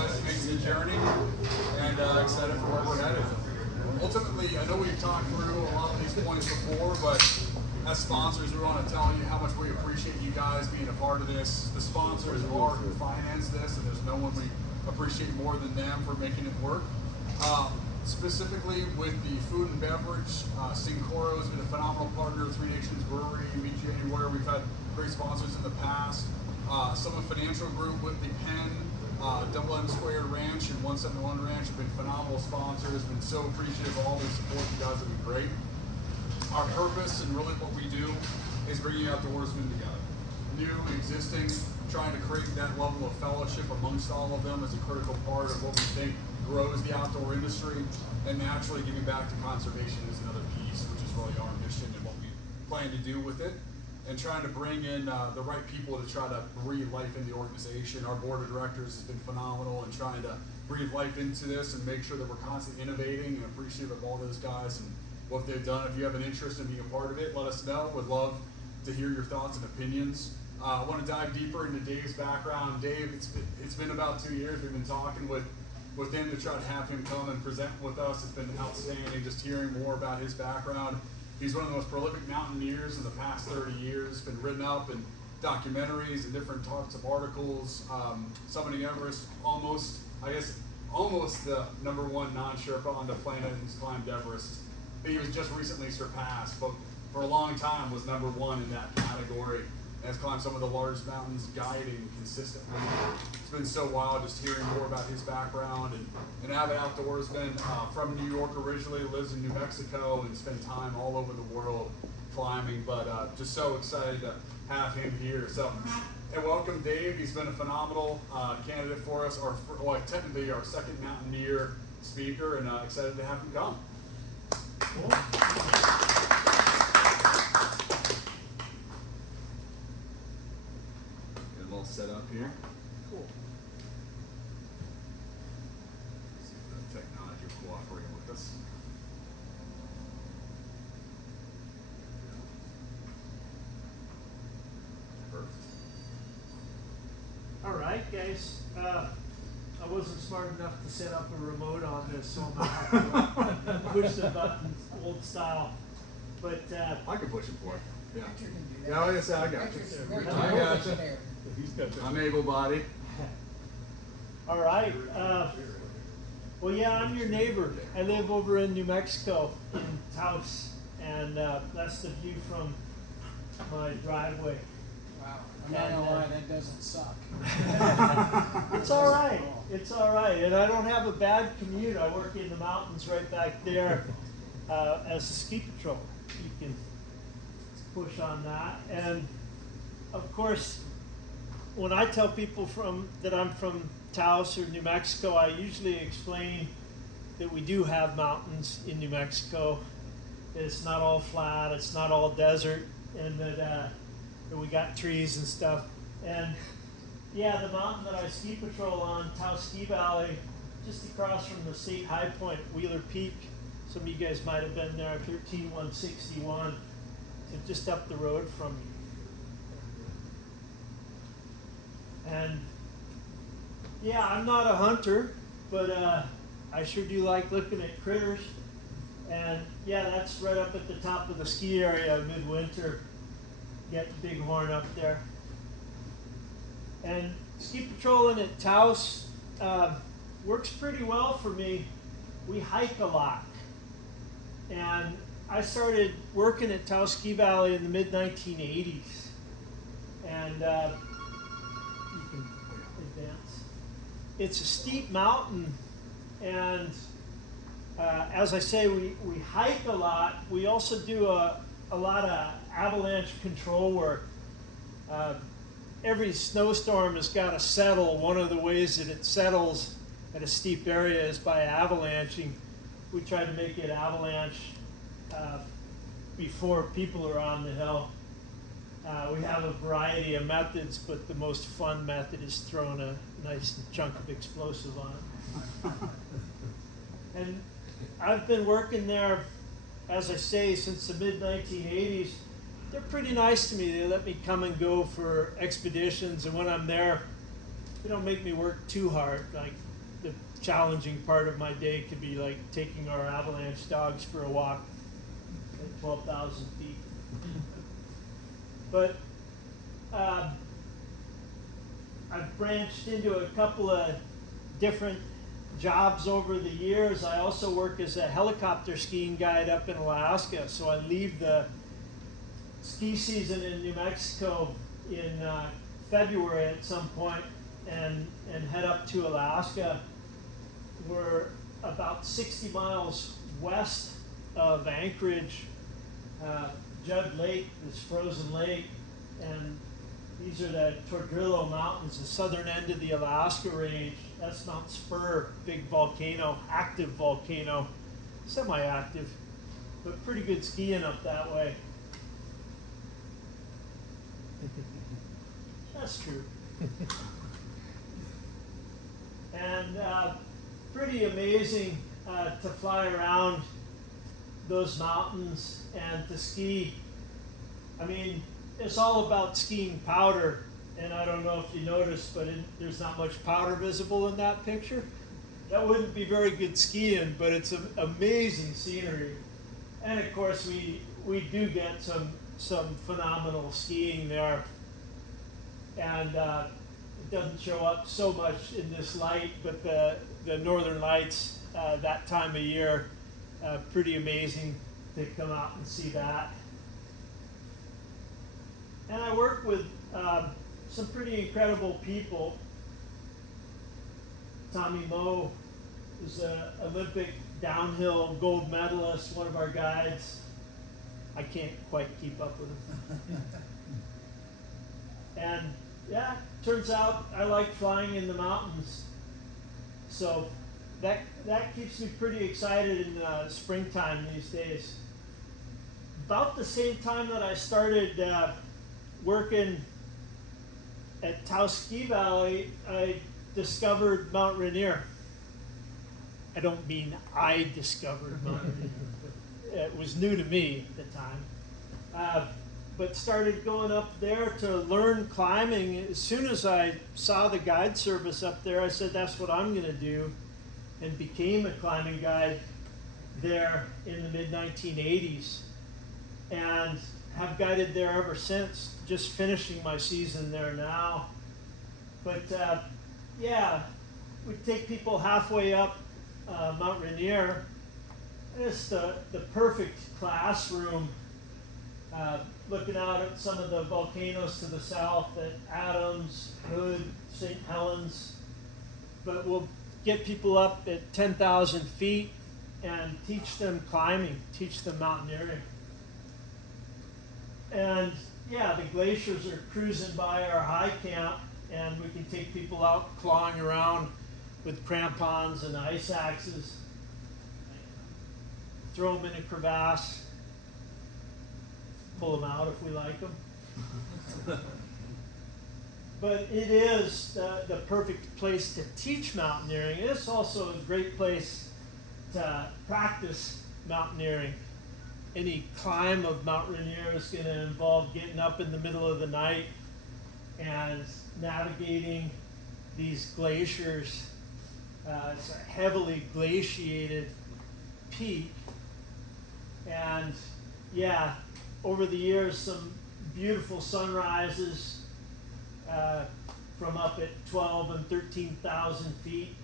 guys making the journey, and excited for where we're headed. Ultimately, I know we've talked through a lot of these points before, but as sponsors, we want to tell you how much we appreciate you guys being a part of this. The sponsors are who finance this, and there's no one we appreciate more than them for making it work. Specifically with the food and beverage, Sincoro has been a phenomenal partner of Three Nations Brewery, Meet You Anywhere. We've had great sponsors in the past. Summit Financial Group with the Penn, Double M Squared Ranch and 171 Ranch have been phenomenal sponsors. Been so appreciative of all the support. You guys have been great. Our purpose and really what we do is bringing outdoorsmen together. New, existing, trying to create that level of fellowship amongst all of them is a critical part of what we think grows the outdoor industry, and naturally giving back to conservation is another piece, which is really our mission and what we plan to do with it, and trying to bring in the right people to try to breathe life into the organization. Our board of directors has been phenomenal in trying to breathe life into this and make sure that we're constantly innovating, and appreciative of all those guys and what they've done. If you have an interest in being a part of it, let us know. Would love to hear your thoughts and opinions. I want to dive deeper into Dave's background. Dave, it's been about 2 years we've been talking with him to try to have him come and present with us. It's been outstanding just hearing more about his background. He's one of the most prolific mountaineers in the past 30 years, been written up in documentaries and different types of articles. Summiting Everest, almost the #1 non-Sherpa on the planet who's climbed Everest. He was just recently surpassed, but for a long time was #1 in that category. Has climbed some of the largest mountains guiding consistently. It's been so wild just hearing more about his background, and an avid outdoorsman from New York originally, lives in New Mexico and spent time all over the world climbing, but just so excited to have him here. So, and welcome Dave. He's been a phenomenal candidate for us, technically our second Mountaineer speaker, and excited to have him come. Cool. All set up here. Cool. See if the technology will cooperate with us. Perfect. All right, guys. I wasn't smart enough to set up a remote on this, so I'm gonna have to push the buttons old style. But I can push it for you. Yeah. Like I said, I got you. I got you. I'm able-bodied. All right. Well, yeah, I'm your neighbor. I live over in New Mexico, in Taos, and that's the view from my driveway. Wow. I'm not gonna lie, that doesn't suck. It's all right. It's all right. And I don't have a bad commute. I work in the mountains right back there as a ski patrol. You can push on that. And, of course, when I tell people that I'm from Taos or New Mexico, I usually explain that we do have mountains in New Mexico. That it's not all flat, it's not all desert, and that we got trees and stuff. And yeah, the mountain that I ski patrol on, Taos Ski Valley, just across from the state high point, Wheeler Peak. Some of you guys might have been there, 13161, so just up the road from me. And yeah, I'm not a hunter, but I sure do like looking at critters. And yeah, that's right up at the top of the ski area midwinter. Get the bighorn up there. And ski patrolling at Taos works pretty well for me. We hike a lot. And I started working at Taos Ski Valley in the mid-1980s. And you can advance. It's a steep mountain, and as I say, we hike a lot. We also do a lot of avalanche control work. Every snowstorm has got to settle. One of the ways that it settles at a steep area is by avalanching. We try to make it avalanche before people are on the hill. We have a variety of methods, but the most fun method is throwing a nice chunk of explosive on it. And I've been working there, as I say, since the mid-1980s. They're pretty nice to me. They let me come and go for expeditions, and when I'm there, they don't make me work too hard. Like challenging part of my day could be like taking our avalanche dogs for a walk at 12,000 feet. But I've branched into a couple of different jobs over the years. I also work as a helicopter skiing guide up in Alaska. So I leave the ski season in New Mexico in February at some point and head up to Alaska. We're about 60 miles west of Anchorage, Judd Lake, this frozen lake, and these are the Tordrillo Mountains, the southern end of the Alaska range. That's Mount Spur, big volcano, active volcano, semi-active, but pretty good skiing up that way. That's true. And pretty amazing to fly around those mountains and to ski. I mean, it's all about skiing powder, and I don't know if you noticed, but there's not much powder visible in that picture. That wouldn't be very good skiing, but it's amazing scenery. And of course, we do get some phenomenal skiing there. And it doesn't show up so much in this light, but the northern lights that time of year, pretty amazing to come out and see that. And I work with some pretty incredible people. Tommy Moe is an Olympic downhill gold medalist, one of our guides. I can't quite keep up with him. And yeah, turns out I like flying in the mountains. So that keeps me pretty excited in springtime these days. About the same time that I started working at Taos Ski Valley, I discovered Mount Rainier. I don't mean I discovered Mount Rainier, but it was new to me at the time. But started going up there to learn climbing. As soon as I saw the guide service up there, I said, that's what I'm going to do, and became a climbing guide there in the mid-1980s, and have guided there ever since, just finishing my season there now. But yeah, we take people halfway up Mount Rainier. It's the perfect classroom. Looking out at some of the volcanoes to the south at Adams, Hood, St. Helens. But we'll get people up at 10,000 feet and teach them climbing, teach them mountaineering. And yeah, the glaciers are cruising by our high camp, and we can take people out clawing around with crampons and ice axes, throw them in a crevasse, pull them out if we like them. But it is the perfect place to teach mountaineering. It's also a great place to practice mountaineering. Any climb of Mount Rainier is going to involve getting up in the middle of the night and navigating these glaciers. It's a heavily glaciated peak. And yeah, over the years, some beautiful sunrises from up at 12 and 13,000 feet.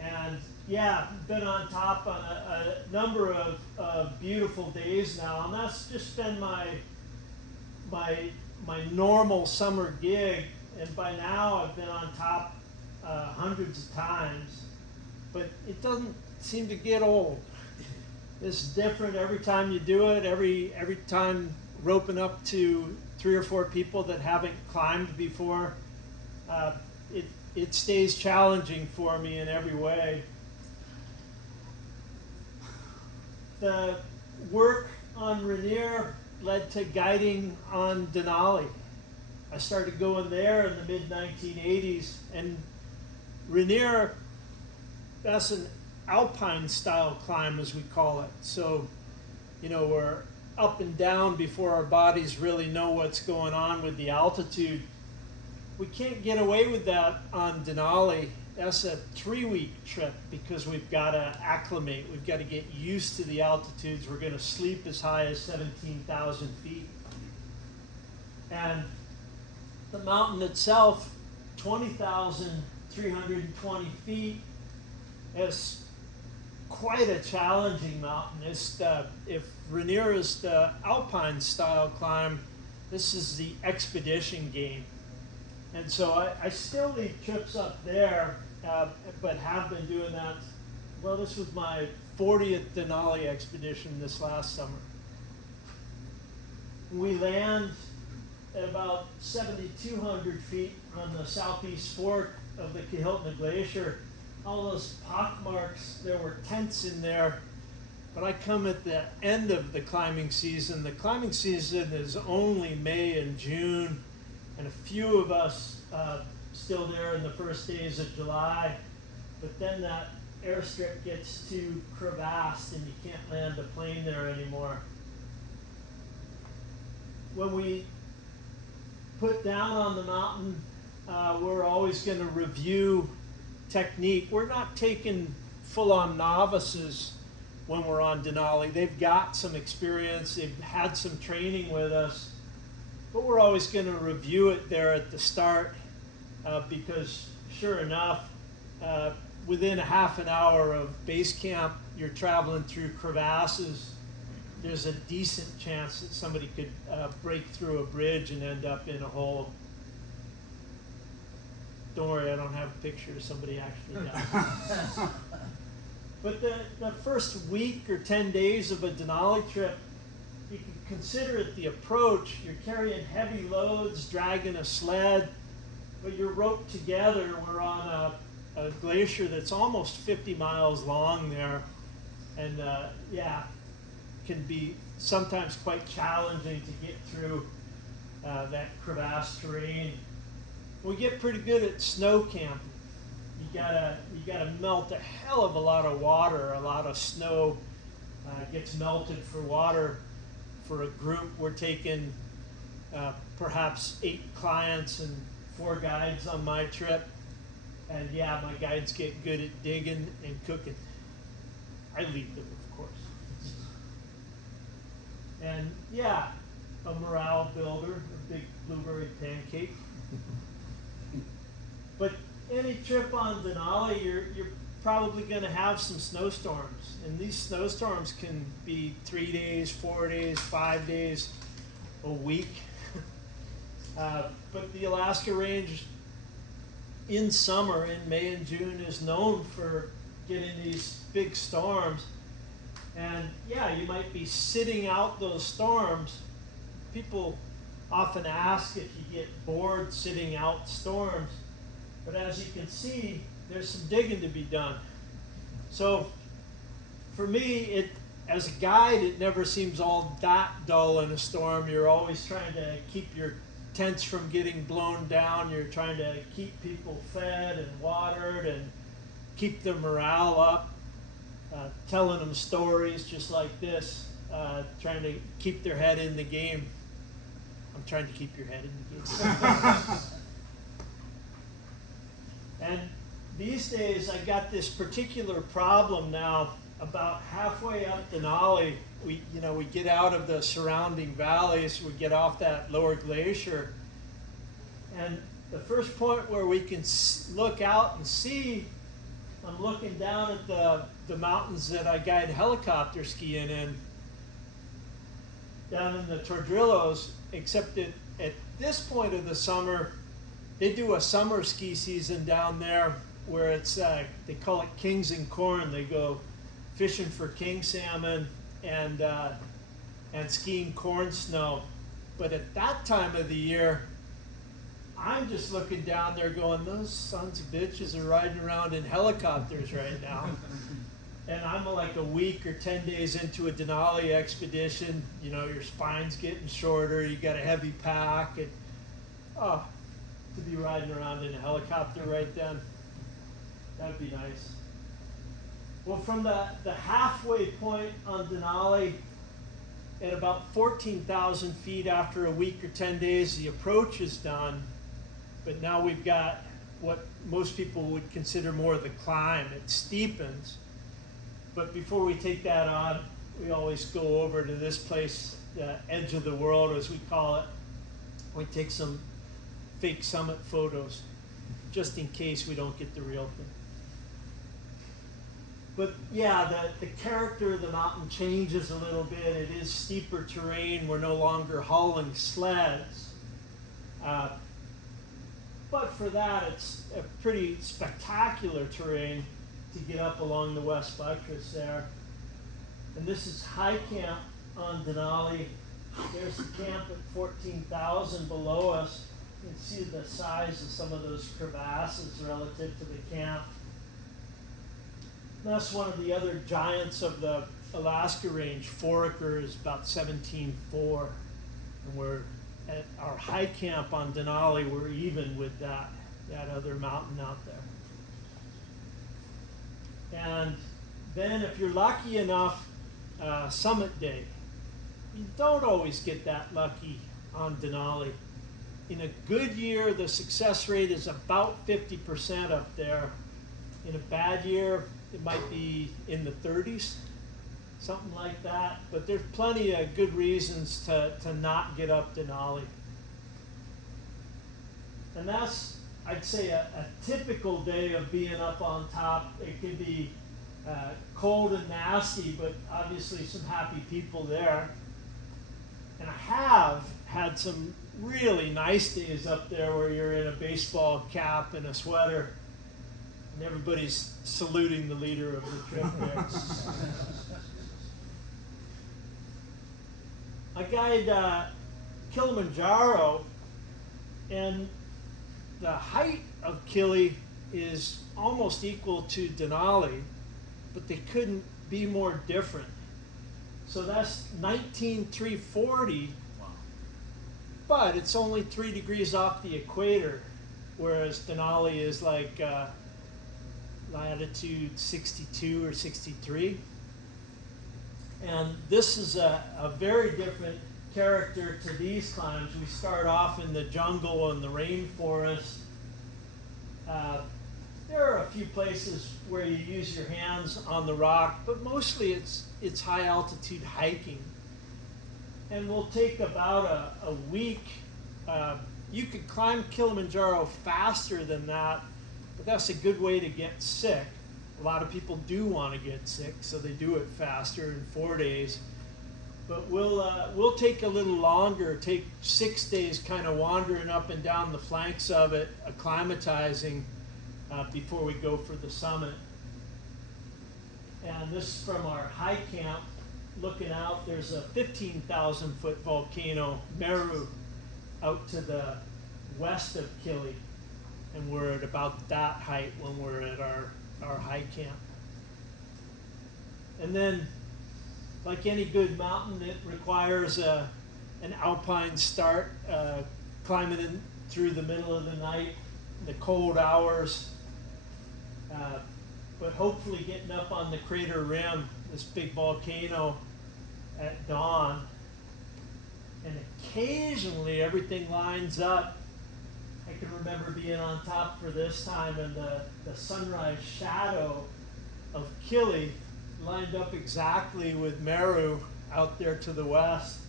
And yeah, been on top on a number of beautiful days now, and that's just been my normal summer gig. And by now, I've been on top hundreds of times, but it doesn't seem to get old. It's different every time you do it. Every time roping up to 3 or 4 people that haven't climbed before, it stays challenging for me in every way. The work on Rainier led to guiding on Denali. I started going there in the mid-1980s, and Rainier, that's an alpine style climb, as we call it. So, you know, we're up and down before our bodies really know what's going on with the altitude. we can't get away with that on Denali. That's a 3-week trip because we've got to acclimate. We've got to get used to the altitudes. We're going to sleep as high as 17,000 feet. And the mountain itself, 20,320 feet, is quite a challenging mountain. If Rainier is the alpine style climb, this is the expedition game. And so I still lead trips up there, but have been doing that. Well, this was my 40th Denali expedition this last summer. We land at about 7,200 feet on the southeast fork of the Kahiltna Glacier. All those pock marks, there were tents in there, but I come at the end of the climbing season. The climbing season is only May and June, and a few of us still there in the first days of July, but then that airstrip gets too crevassed and you can't land a plane there anymore. When we put down on the mountain, we're always going to review technique. We're not taking full-on novices when we're on Denali. They've got some experience, they've had some training with us, but we're always going to review it there at the start because sure enough, within a half an hour of base camp, you're traveling through crevasses. There's a decent chance that somebody could break through a bridge and end up in a hole. Don't worry, I don't have a picture of somebody actually down. But the first week or 10 days of a Denali trip, you can consider it the approach. You're carrying heavy loads, dragging a sled, but you're roped together. We're on a glacier that's almost 50 miles long there. And can be sometimes quite challenging to get through that crevasse terrain. We get pretty good at snow camping. You gotta melt a hell of a lot of water. A lot of snow gets melted for water. For a group, we're taking perhaps 8 clients and 4 guides on my trip. And yeah, my guides get good at digging and cooking. I lead them, of course. And yeah, a morale builder, a big blueberry pancake. But any trip on Denali, you're probably going to have some snowstorms. And these snowstorms can be 3 days, 4 days, 5 days, a week. But the Alaska Range in summer, in May and June, is known for getting these big storms. And yeah, you might be sitting out those storms. People often ask if you get bored sitting out storms. But as you can see, there's some digging to be done. So for me, as a guide, it never seems all that dull in a storm. You're always trying to keep your tents from getting blown down. You're trying to keep people fed and watered and keep their morale up. Telling them stories just like this, trying to keep their head in the game. I'm trying to keep your head in the game. And these days, I got this particular problem now. About halfway up Denali, we get out of the surrounding valleys, we get off that lower glacier, and the first point where we can look out and see, I'm looking down at the mountains that I guide helicopter skiing in, down in the Tordrillos, except that at this point of the summer, they do a summer ski season down there where it's, they call it Kings and Corn. They go fishing for king salmon and skiing corn snow. But at that time of the year, I'm just looking down there going, those sons of bitches are riding around in helicopters right now. And I'm like a week or 10 days into a Denali expedition. Your spine's getting shorter, you got a heavy pack, and to be riding around in a helicopter right then, that'd be nice. Well, from the halfway point on Denali, at about 14,000 feet after a week or 10 days, the approach is done. but now we've got what most people would consider more the climb. It steepens, but before we take that on, we always go over to this place, the edge of the world as we call it. We take some fake summit photos, just in case we don't get the real thing. But yeah, the character of the mountain changes a little bit. It is steeper terrain. We're no longer hauling sleds. But for that, it's a pretty spectacular terrain to get up along the west buttress there. And this is high camp on Denali. There's the camp at 14,000 below us. You can see the size of some of those crevasses relative to the camp. That's one of the other giants of the Alaska range. Foraker is about 17.4, and we're at our high camp on Denali. We're even with that other mountain out there. And then, if you're lucky enough, summit day. You don't always get that lucky on Denali. In a good year, the success rate is about 50% up there. In a bad year, it might be in the 30s, something like that. But there's plenty of good reasons to not get up Denali. And that's, I'd say, a typical day of being up on top. It could be cold and nasty, but obviously some happy people there. And I have had some really nice days up there where you're in a baseball cap and a sweater, and everybody's saluting the leader of the trip there. I guide Kilimanjaro, and the height of Kili is almost equal to Denali, but they couldn't be more different. So that's 19,340, but it's only 3 degrees off the equator, whereas Denali is like latitude 62 or 63. And this is a very different character to these climbs. We start off in the jungle and the rainforest. There are a few places where you use your hands on the rock, but mostly it's high altitude hiking. And we'll take about a week. You could climb Kilimanjaro faster than that, but that's a good way to get sick. A lot of people do want to get sick, so they do it faster in 4 days. But we'll take a little longer, take 6 days kind of wandering up and down the flanks of it, acclimatizing before we go for the summit. And this is from our high camp. Looking out, there's a 15,000 foot volcano, Meru, out to the west of Kili. And we're at about that height when we're at our high camp. And then, like any good mountain, it requires an alpine start, climbing in through the middle of the night, the cold hours, but hopefully getting up on the crater rim, this big volcano, at dawn. And occasionally everything lines up. I can remember being on top for this time, and the sunrise shadow of Kili lined up exactly with Meru out there to the west.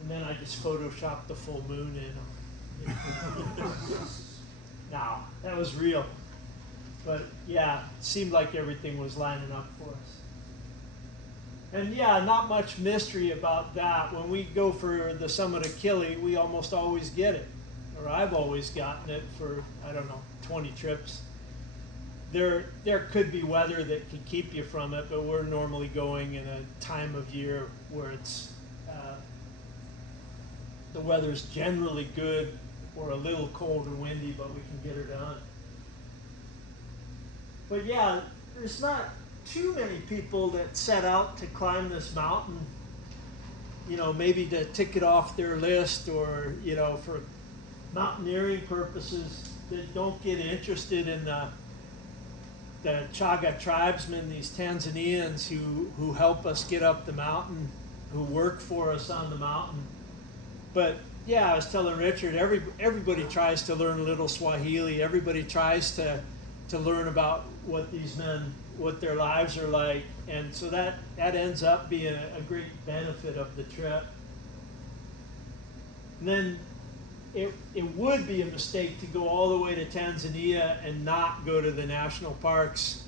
And then I just photoshopped the full moon in. No, that was real. But yeah, it seemed like everything was lining up for us. And yeah, not much mystery about that. When we go for the summit of Kili, we almost always get it. Or I've always gotten it for, 20 trips. There could be weather that can keep you from it, but we're normally going in a time of year where it's the weather's generally good or a little cold or windy, but we can get her done. But yeah, there's not too many people that set out to climb this mountain, maybe to tick it off their list, or, for mountaineering purposes, that don't get interested in the Chaga tribesmen, these Tanzanians who help us get up the mountain, who work for us on the mountain. But Yeah, I was telling Richard, everybody tries to learn a little Swahili. Everybody tries to learn about what these men, what their lives are like. And so that ends up being a great benefit of the trip. And then it would be a mistake to go all the way to Tanzania and not go to the national parks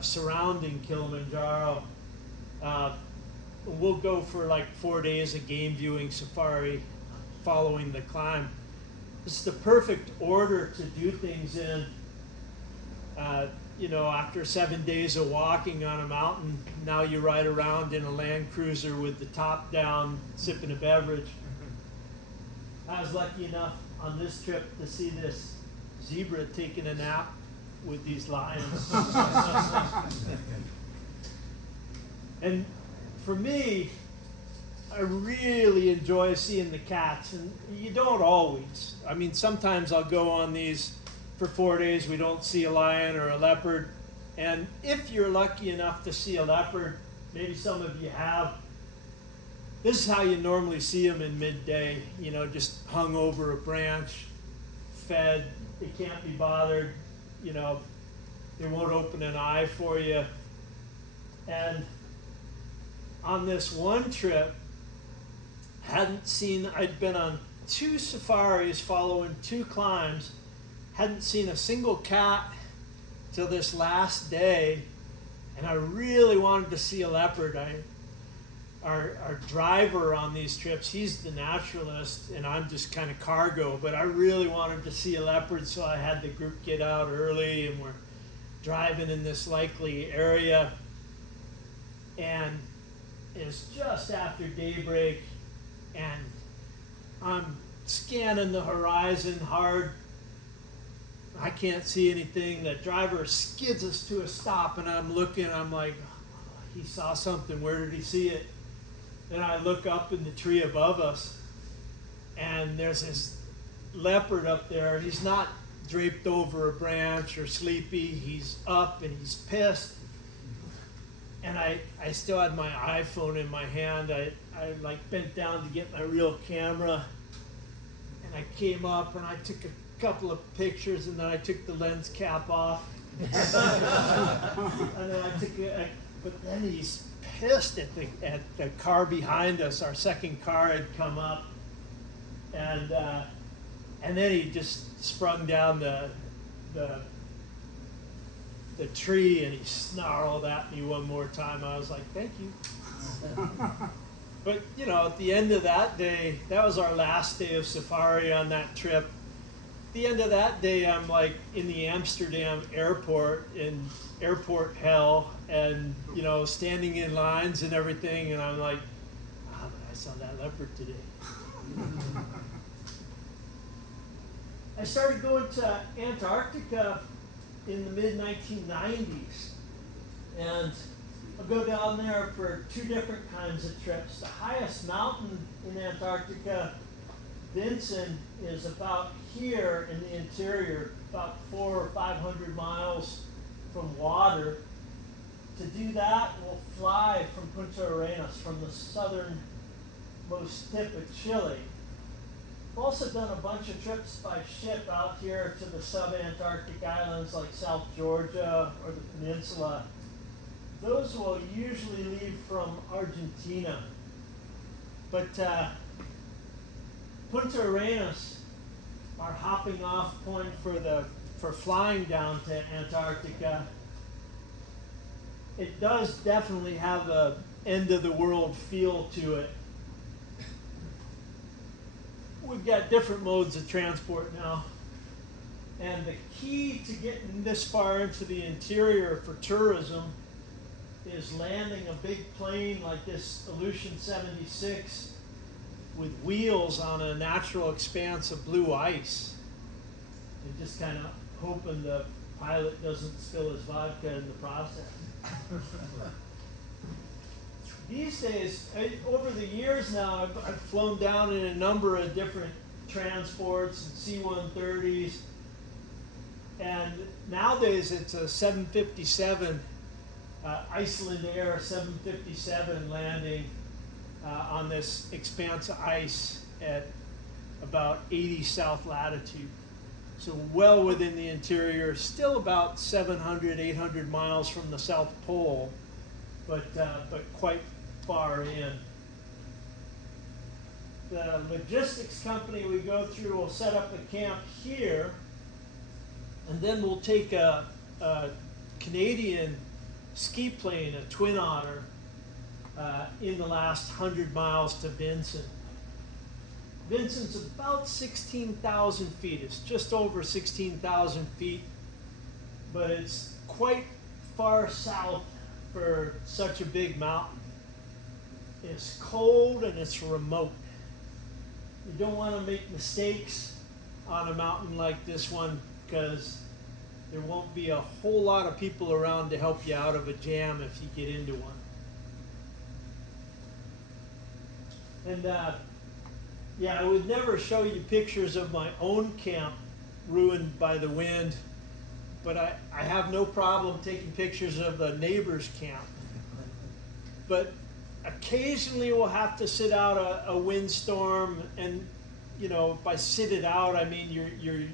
surrounding Kilimanjaro. We'll go for like 4 days of game viewing safari following the climb. This is the perfect order to do things in. You know, after 7 days of walking on a mountain, now you ride around in a Land Cruiser with the top down, sipping a beverage. I was lucky enough on this trip to see this zebra taking a nap with these lions. And for me, I really enjoy seeing the cats, and you don't always. I mean, sometimes I'll go on these for 4 days, we don't see a lion or a leopard, and if you're lucky enough to see a leopard, maybe some of you have, this is how you normally see them in midday, you know, just hung over a branch, fed, they can't be bothered, you know, they won't open an eye for you. And on this one trip, I'd been on 2 safaris following 2 climbs, hadn't seen a single cat till this last day, and I really wanted to see a leopard. Our driver on these trips, he's the naturalist, and I'm just kind of cargo, but I really wanted to see a leopard, so I had the group get out early, and we're driving in this likely area, and it's just after daybreak, and I'm scanning the horizon hard. I can't see anything. The driver skids us to a stop, and I'm looking, I'm like, oh, he saw something, where did he see it? Then I look up in the tree above us, and there's this leopard up there, and he's not draped over a branch or sleepy, he's up and he's pissed. And I still had my iPhone in my hand. I like bent down to get my real camera, and I came up and I took a couple of pictures, and then I took the lens cap off. And then I took but then he's pissed at the car behind us. Our second car had come up, and then he just sprung down the tree, and he snarled at me one more time. I was like, thank you. But you know, at the end of that day, that was our last day of safari on that trip. At the end of that day, I'm like in the Amsterdam airport, in airport hell, and you know, standing in lines and everything, and I'm like, ah, but I saw that leopard today. I started going to Antarctica in the mid-1990s, and I'll go down there for 2 different kinds of trips. The highest mountain in Antarctica, Vinson, is about here in the interior, about 400 or 500 miles from water. To do that, we'll fly from Punta Arenas, from the southernmost tip of Chile. I've also done a bunch of trips by ship out here to the sub-Antarctic islands like South Georgia or the peninsula. Those will usually leave from Argentina. But Punta Arenas, our hopping off point for flying down to Antarctica, it does definitely have a end of the world feel to it. We've got different modes of transport now. And the key to getting this far into the interior for tourism is landing a big plane like this Aleutian 76 with wheels on a natural expanse of blue ice. And just kind of hoping the pilot doesn't spill his vodka in the process. These days, over the years now, I've flown down in a number of different transports and C-130s, and nowadays it's a 757, Iceland Air 757 landing on this expanse of ice at about 80 south latitude. So well within the interior, still about 700, 800 miles from the South Pole, but quite far in. The logistics company we go through will set up a camp here, and then we'll take a Canadian ski plane, a Twin Otter, in the last 100 miles to Vincent. Vincent's about 16,000 feet. It's just over 16,000 feet, but it's quite far south for such a big mountain. It's cold and it's remote. You don't want to make mistakes on a mountain like this one, because there won't be a whole lot of people around to help you out of a jam if you get into one. And yeah, I would never show you pictures of my own camp ruined by the wind, but I have no problem taking pictures of the neighbor's camp. But occasionally we'll have to sit out a windstorm, and you know, by sit it out, I mean you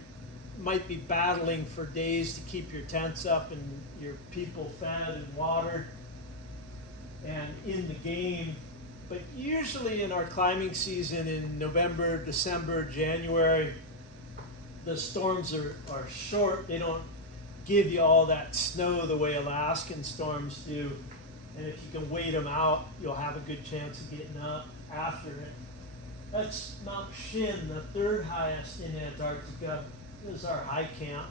might be battling for days to keep your tents up and your people fed and watered and in the game. But usually in our climbing season in November, December, January, the storms are short. They don't give you all that snow the way Alaskan storms do. And if you can wait them out, you'll have a good chance of getting up after it. That's Mount Shin, the third highest in Antarctica. This is our high camp.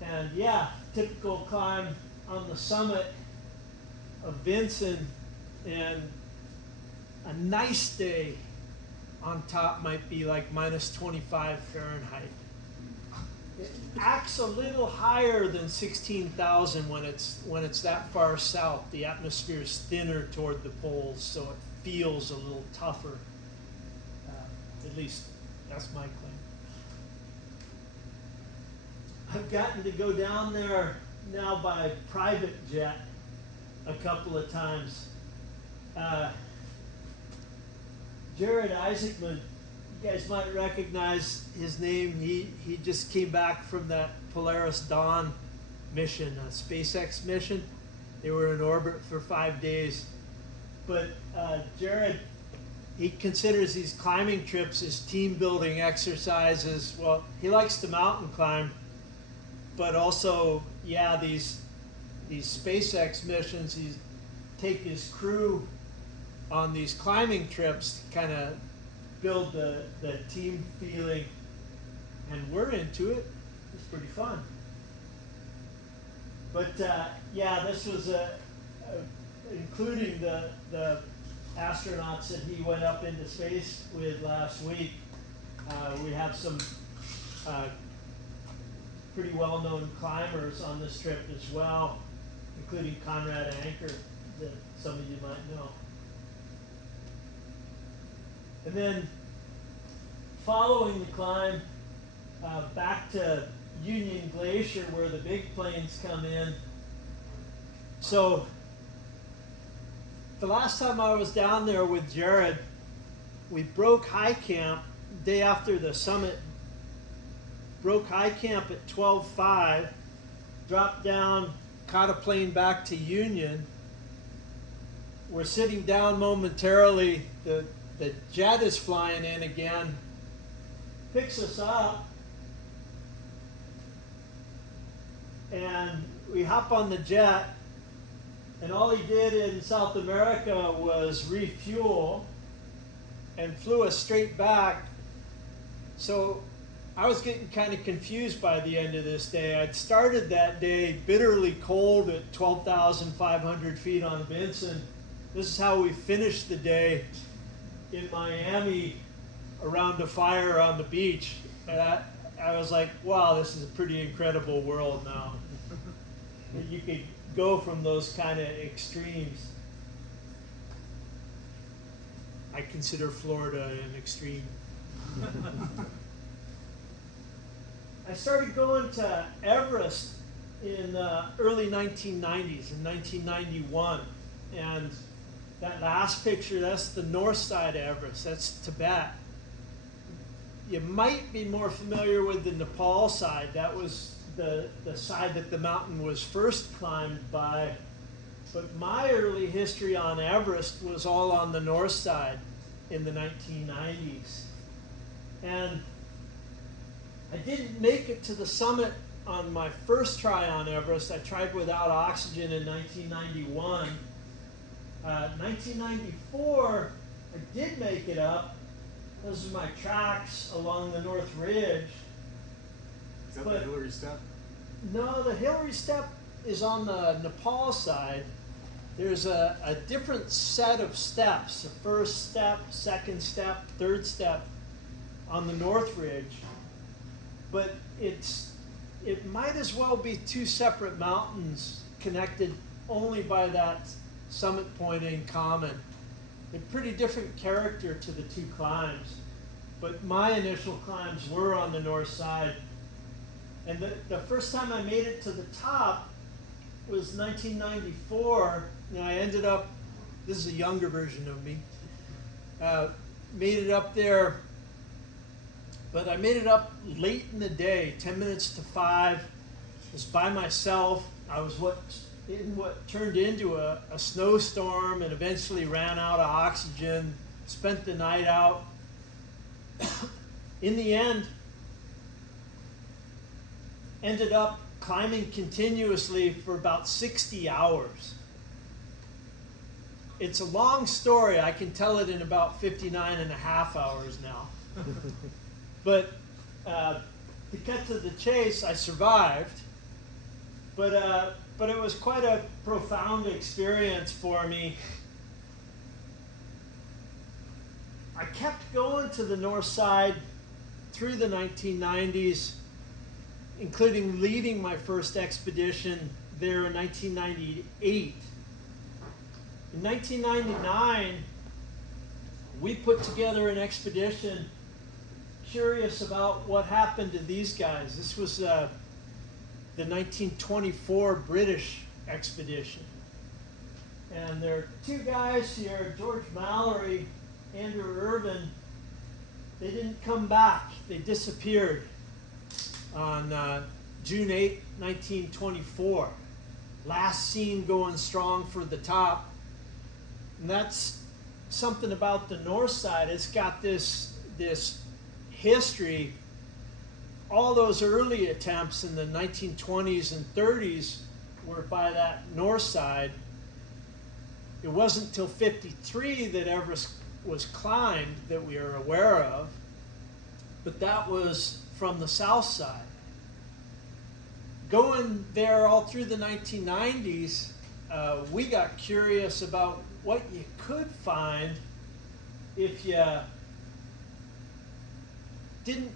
And yeah, typical climb on the summit of Vincent, and a nice day on top might be like minus 25 Fahrenheit. It acts a little higher than 16,000 when it's that far south. The atmosphere is thinner toward the poles, so it feels a little tougher. At least that's my claim. I've gotten to go down there now by private jet a couple of times. Jared Isaacman, you guys might recognize his name. He just came back from that Polaris Dawn mission, a SpaceX mission. They were in orbit for 5 days. But Jared, he considers these climbing trips as team building exercises. Well, he likes to mountain climb, but also, yeah, these SpaceX missions, he's take his crew on these climbing trips to kind of build the team feeling, and we're into it. It's pretty fun. But yeah, this was including the astronauts that he went up into space with last week. We have some pretty well-known climbers on this trip as well, including Conrad Anker, that some of you might know. And then following the climb back to Union Glacier, where the big planes come in. So the last time I was down there with Jared, we broke high camp day after the summit. Broke high camp at 12:05, dropped down, caught a plane back to Union. We're sitting down momentarily. The jet is flying in again, picks us up, and we hop on the jet, and all he did in South America was refuel and flew us straight back. So I was getting kind of confused by the end of this day. I'd started that day bitterly cold at 12,500 feet on Vincent. This is how we finished the day in Miami around a fire on the beach. And I was like, wow, this is a pretty incredible world now. You could go from those kind of extremes. I consider Florida an extreme. I started going to Everest in early 1990s, in 1991. And that last picture, that's the north side of Everest. That's Tibet. you might be more familiar with the Nepal side. That was the side that the mountain was first climbed by. But my early history on Everest was all on the north side in the 1990s. And I didn't make it to the summit on my first try on Everest. I tried without oxygen in 1991. 1994, I did make it up. Those are my tracks along the North Ridge. Is that the Hillary Step? No, the Hillary Step is on the Nepal side. There's a different set of steps, the first step, second step, third step on the North Ridge. But it might as well be two separate mountains connected only by that summit point in common. They're pretty different character to the two climbs. But my initial climbs were on the north side. And the first time I made it to the top was 1994. And I ended up, this is a younger version of me, made it up there, but I made it up late in the day, 10 minutes to 5. I was by myself. I was in what turned into a snowstorm and eventually ran out of oxygen, spent the night out. In the end, ended up climbing continuously for about 60 hours. It's a long story. I can tell it in about 59 and a half hours now. But to cut to the chase, I survived. But it was quite a profound experience for me. I kept going to the north side through the 1990s, including leading my first expedition there in 1998. In 1999, we put together an expedition curious about what happened to these guys. This was the 1924 British expedition. And there are two guys here, George Mallory, Andrew Irvin. They didn't come back. They disappeared on June 8, 1924. Last seen going strong for the top. And that's something about the north side. It's got this history. All those early attempts in the 1920s and 30s were by that north side. It wasn't until 53 that Everest was climbed that we are aware of, but that was from the south side. Going there all through the 1990s, we got curious about what you could find if you didn't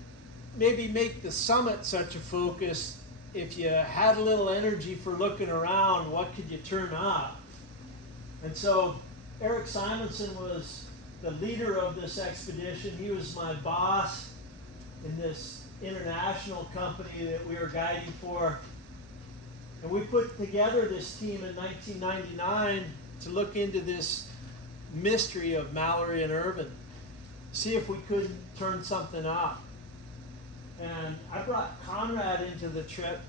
maybe make the summit such a focus. If you had a little energy for looking around, what could you turn up? And so Eric Simonson was the leader of this expedition. He was my boss in this international company that we were guiding for. And we put together this team in 1999 to look into this mystery of Mallory and Irvin, see if we could turn something up. And I brought Conrad into the trip.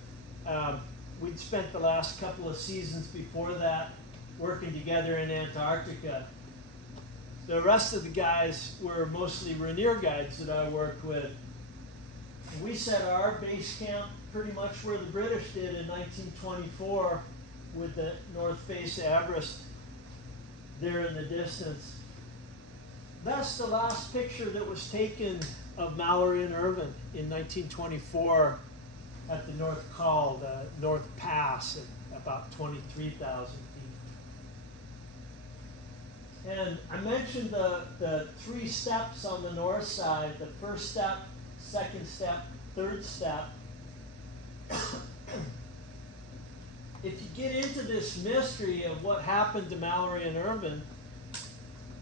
We'd spent the last couple of seasons before that working together in Antarctica. The rest of the guys were mostly Rainier guides that I worked with. And we set our base camp pretty much where the British did in 1924 with the north face of Everest there in the distance. That's the last picture that was taken of Mallory and Irvin in 1924 at the North Col, the North Pass, at about 23,000 feet. And I mentioned the three steps on the north side, the first step, second step, third step. If you get into this mystery of what happened to Mallory and Irvin,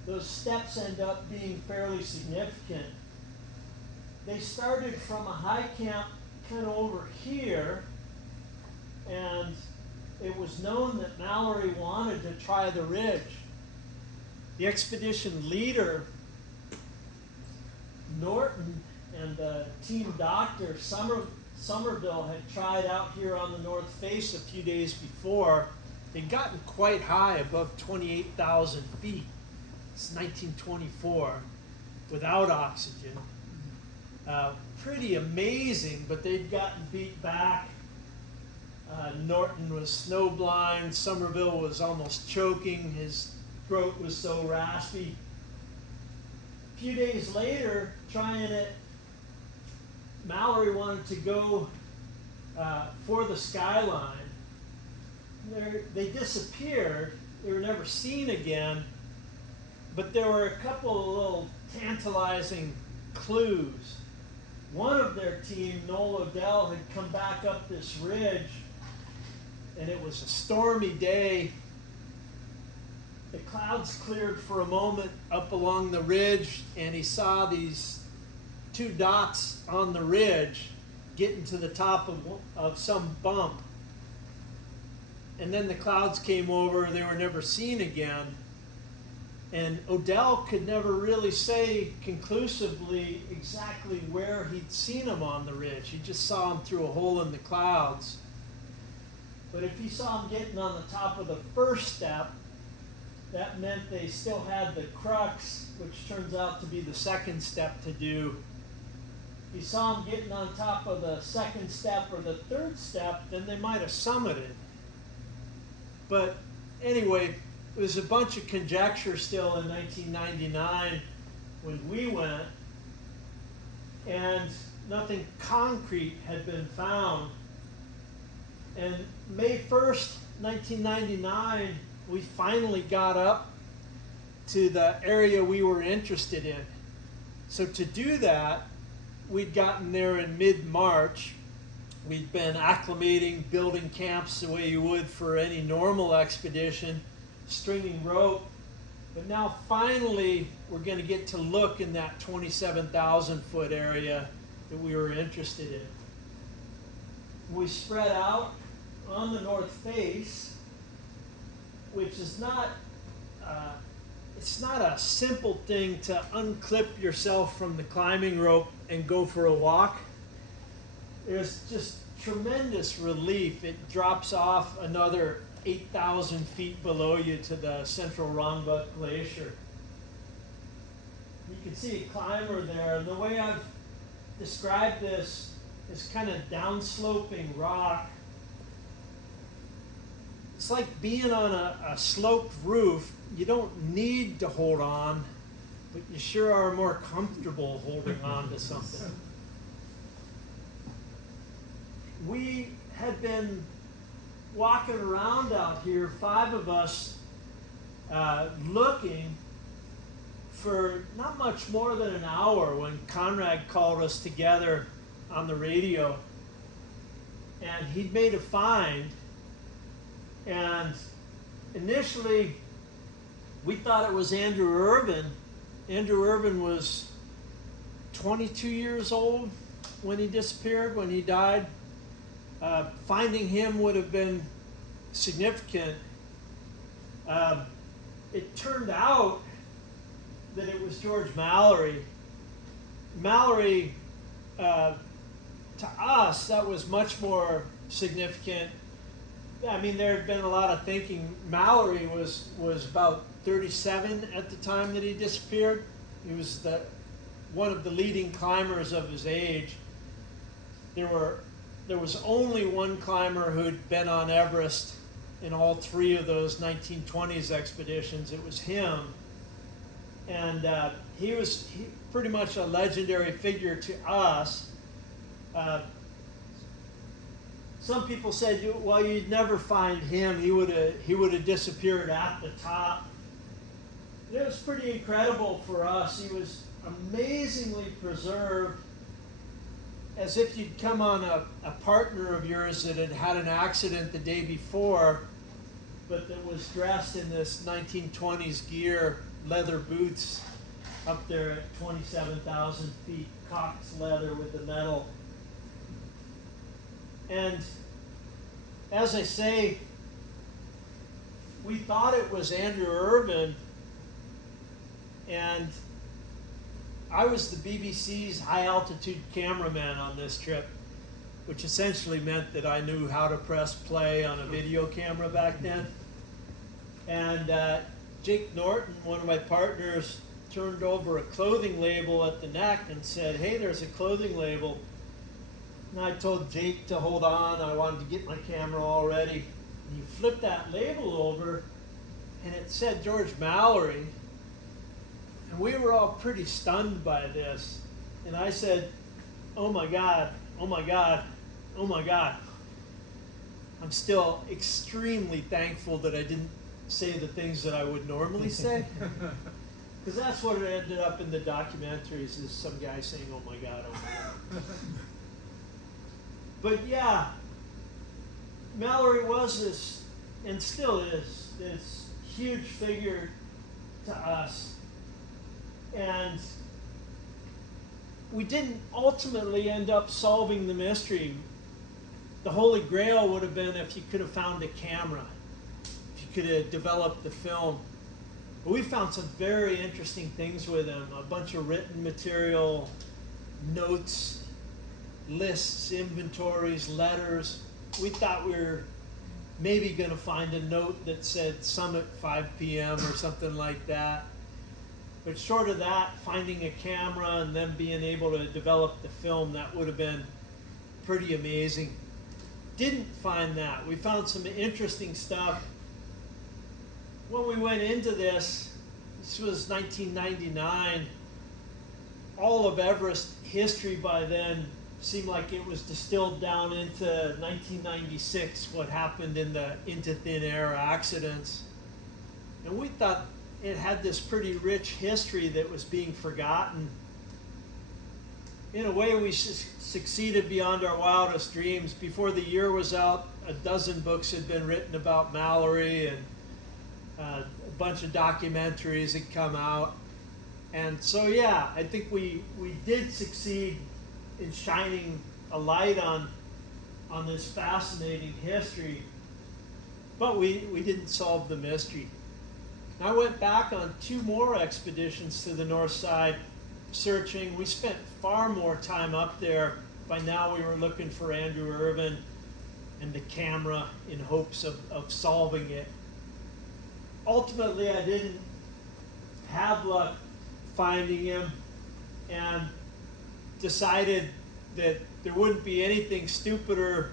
those steps end up being fairly significant. They started from a high camp kind of over here, and it was known that Mallory wanted to try the ridge. The expedition leader, Norton, and team doctor, Somerville, had tried out here on the north face a few days before. They'd gotten quite high, above 28,000 feet. It's 1924, without oxygen. Pretty amazing, but they'd gotten beat back. Norton was snowblind. Somerville was almost choking. His throat was so raspy. A few days later, trying it, Mallory wanted to go for the skyline. They disappeared. They were never seen again. But there were a couple of little tantalizing clues. One of their team, Noel Odell, had come back up this ridge, and it was a stormy day. The clouds cleared for a moment up along the ridge, and he saw these two dots on the ridge getting to the top of some bump. And then the clouds came over, they were never seen again. And Odell could never really say conclusively exactly where he'd seen them on the ridge. He just saw them through a hole in the clouds. But if he saw them getting on the top of the first step, that meant they still had the crux, which turns out to be the second step to do. If he saw them getting on top of the second step or the third step, then they might have summited. But anyway, there was a bunch of conjecture still in 1999 when we went, and nothing concrete had been found. And May 1st, 1999, we finally got up to the area we were interested in. So to do that, we'd gotten there in mid-March. We'd been acclimating, building camps the way you would for any normal expedition, stringing rope. But now finally, we're going to get to look in that 27,000 foot area that we were interested in. We spread out on the north face, which is not, it's not a simple thing to unclip yourself from the climbing rope and go for a walk. There's just tremendous relief. It drops off another 8,000 feet below you to the central Rongbuk Glacier. You can see a climber there, and the way I've described this is kind of downsloping rock. It's like being on a sloped roof. You don't need to hold on, but you sure are more comfortable holding on to something. We had been walking around out here, 5 of us, looking for not much more than an hour when Conrad called us together on the radio, and he'd made a find. And initially, we thought it was Andrew Irvin. Andrew Irvin was 22 years old when he disappeared, when he died. Finding him would have been significant. It turned out that it was George Mallory. Mallory, to us, that was much more significant. I mean, there had been a lot of thinking. Mallory was about 37 at the time that he disappeared. He was one of the leading climbers of his age. There was only one climber who'd been on Everest in all 3 of those 1920s expeditions. It was him. And he was pretty much a legendary figure to us. Some people said, well, you'd never find him. He would have disappeared at the top. It was pretty incredible for us. He was amazingly preserved, as if you'd come on a partner of yours that had had an accident the day before, but that was dressed in this 1920s gear, leather boots, up there at 27,000 feet, Cox leather with the metal. And as I say, we thought it was Andrew Irvin, and I was the BBC's high altitude cameraman on this trip, which essentially meant that I knew how to press play on a video camera back then. And Jake Norton, one of my partners, turned over a clothing label at the neck and said, "Hey, there's a clothing label." And I told Jake to hold on. I wanted to get my camera all ready. And he flipped that label over, and it said George Mallory. And we were all pretty stunned by this. And I said, "Oh my God, oh my God, oh my God." I'm still extremely thankful that I didn't say the things that I would normally say. Because that's what it ended up in the documentaries, is some guy saying, "Oh my God, oh my God." But yeah, Mallory was this, and still is, this huge figure to us. And we didn't ultimately end up solving the mystery. The Holy Grail would have been if you could have found a camera, if you could have developed the film. But we found some very interesting things with him, a bunch of written material, notes, lists, inventories, letters. We thought we were maybe going to find a note that said summit 5 p.m. or something like that. But short of that, finding a camera and then being able to develop the film, that would have been pretty amazing. Didn't find that. We found some interesting stuff. When we went into this was 1999, all of Everest history by then seemed like it was distilled down into 1996, what happened in the into thin air accidents. And we thought it had this pretty rich history that was being forgotten. In a way, we succeeded beyond our wildest dreams. Before the year was out, a dozen books had been written about Mallory, and a bunch of documentaries had come out. And so, yeah, I think we did succeed in shining a light on this fascinating history, but we didn't solve the mystery. I went back on 2 more expeditions to the north side, searching. We spent far more time up there. By now we were looking for Andrew Irvin and the camera in hopes of solving it. Ultimately, I didn't have luck finding him, and decided that there wouldn't be anything stupider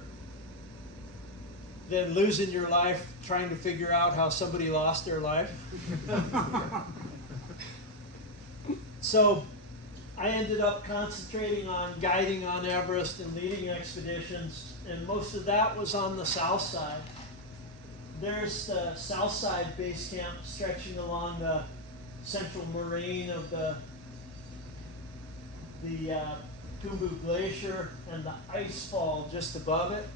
than losing your life trying to figure out how somebody lost their life. So I ended up concentrating on guiding on Everest and leading expeditions, and most of that was on the south side. There's the south side base camp stretching along the central moraine of the Khumbu Glacier and the ice fall just above it.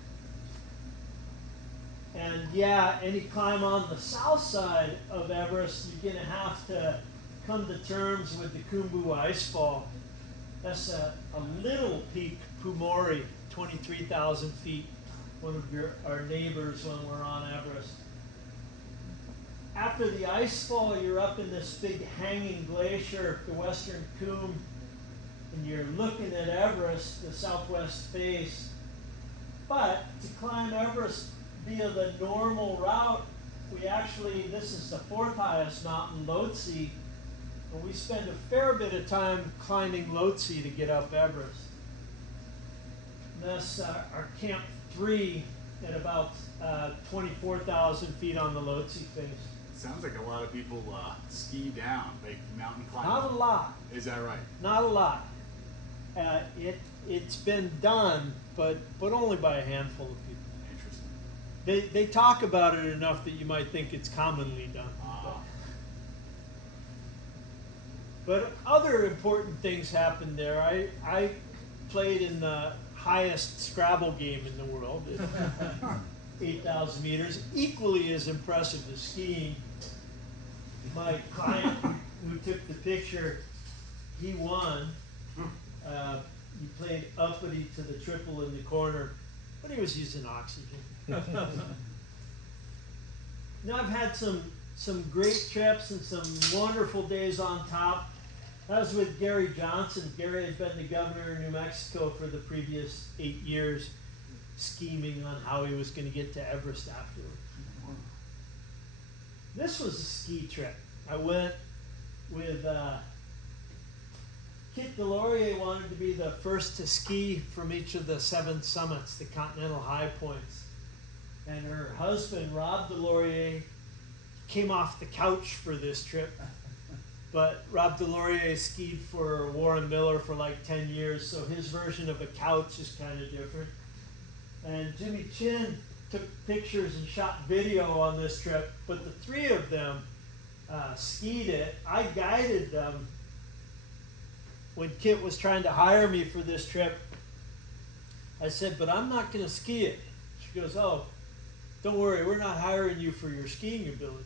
And yeah, any climb on the south side of Everest, you're going to have to come to terms with the Khumbu ice fall. That's a little peak, Pumori, 23,000 feet, one of our neighbors when we're on Everest. After the ice fall, you're up in this big hanging glacier, the western Khum, and you're looking at Everest, the southwest face. But to climb Everest via the normal route, this is the 4th highest mountain, Lhotse, and we spend a fair bit of time climbing Lhotse to get up Everest. And that's our Camp 3 at about 24,000 feet on the Lhotse face. Sounds like a lot of people ski down, like mountain climbing. Not a lot. Is that right? Not a lot. It's been done, but only by a handful of people. Interesting. They talk about it enough that you might think it's commonly done. But other important things happened there. I played in the highest Scrabble game in the world at 8,000 meters, equally as impressive as skiing. My client who took the picture, he won. He played uppity to the triple in the corner, but he was using oxygen. Now I've had some great trips and some wonderful days on top. That was with Gary Johnson. Gary had been the governor of New Mexico for the previous 8 years, scheming on how he was going to get to Everest afterward. This was a ski trip. I went with Kit Delorier wanted to be the first to ski from each of the 7 summits, the continental high points. And her husband, Rob Delorier, came off the couch for this trip. But Rob Delorier skied for Warren Miller for like 10 years, so his version of a couch is kind of different. And Jimmy Chin took pictures and shot video on this trip, but the 3 of them skied it. I guided them when Kit was trying to hire me for this trip. I said, but I'm not going to ski it. She goes, oh, don't worry, we're not hiring you for your skiing ability.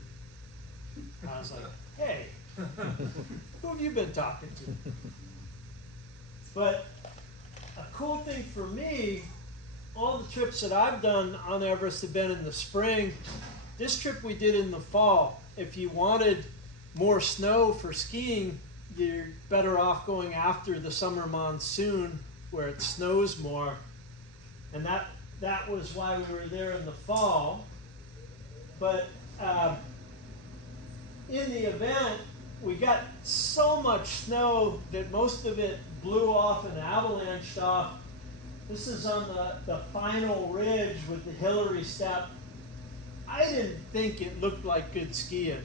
I was like, hey. Who have you been talking to? But a cool thing for me, all the trips that I've done on Everest have been in the spring. This trip we did in the fall. If you wanted more snow for skiing, you're better off going after the summer monsoon where it snows more. And that was why we were there in the fall. But in the event, we got so much snow that most of it blew off and avalanched off. This is on the final ridge with the Hillary step. I didn't think it looked like good skiing.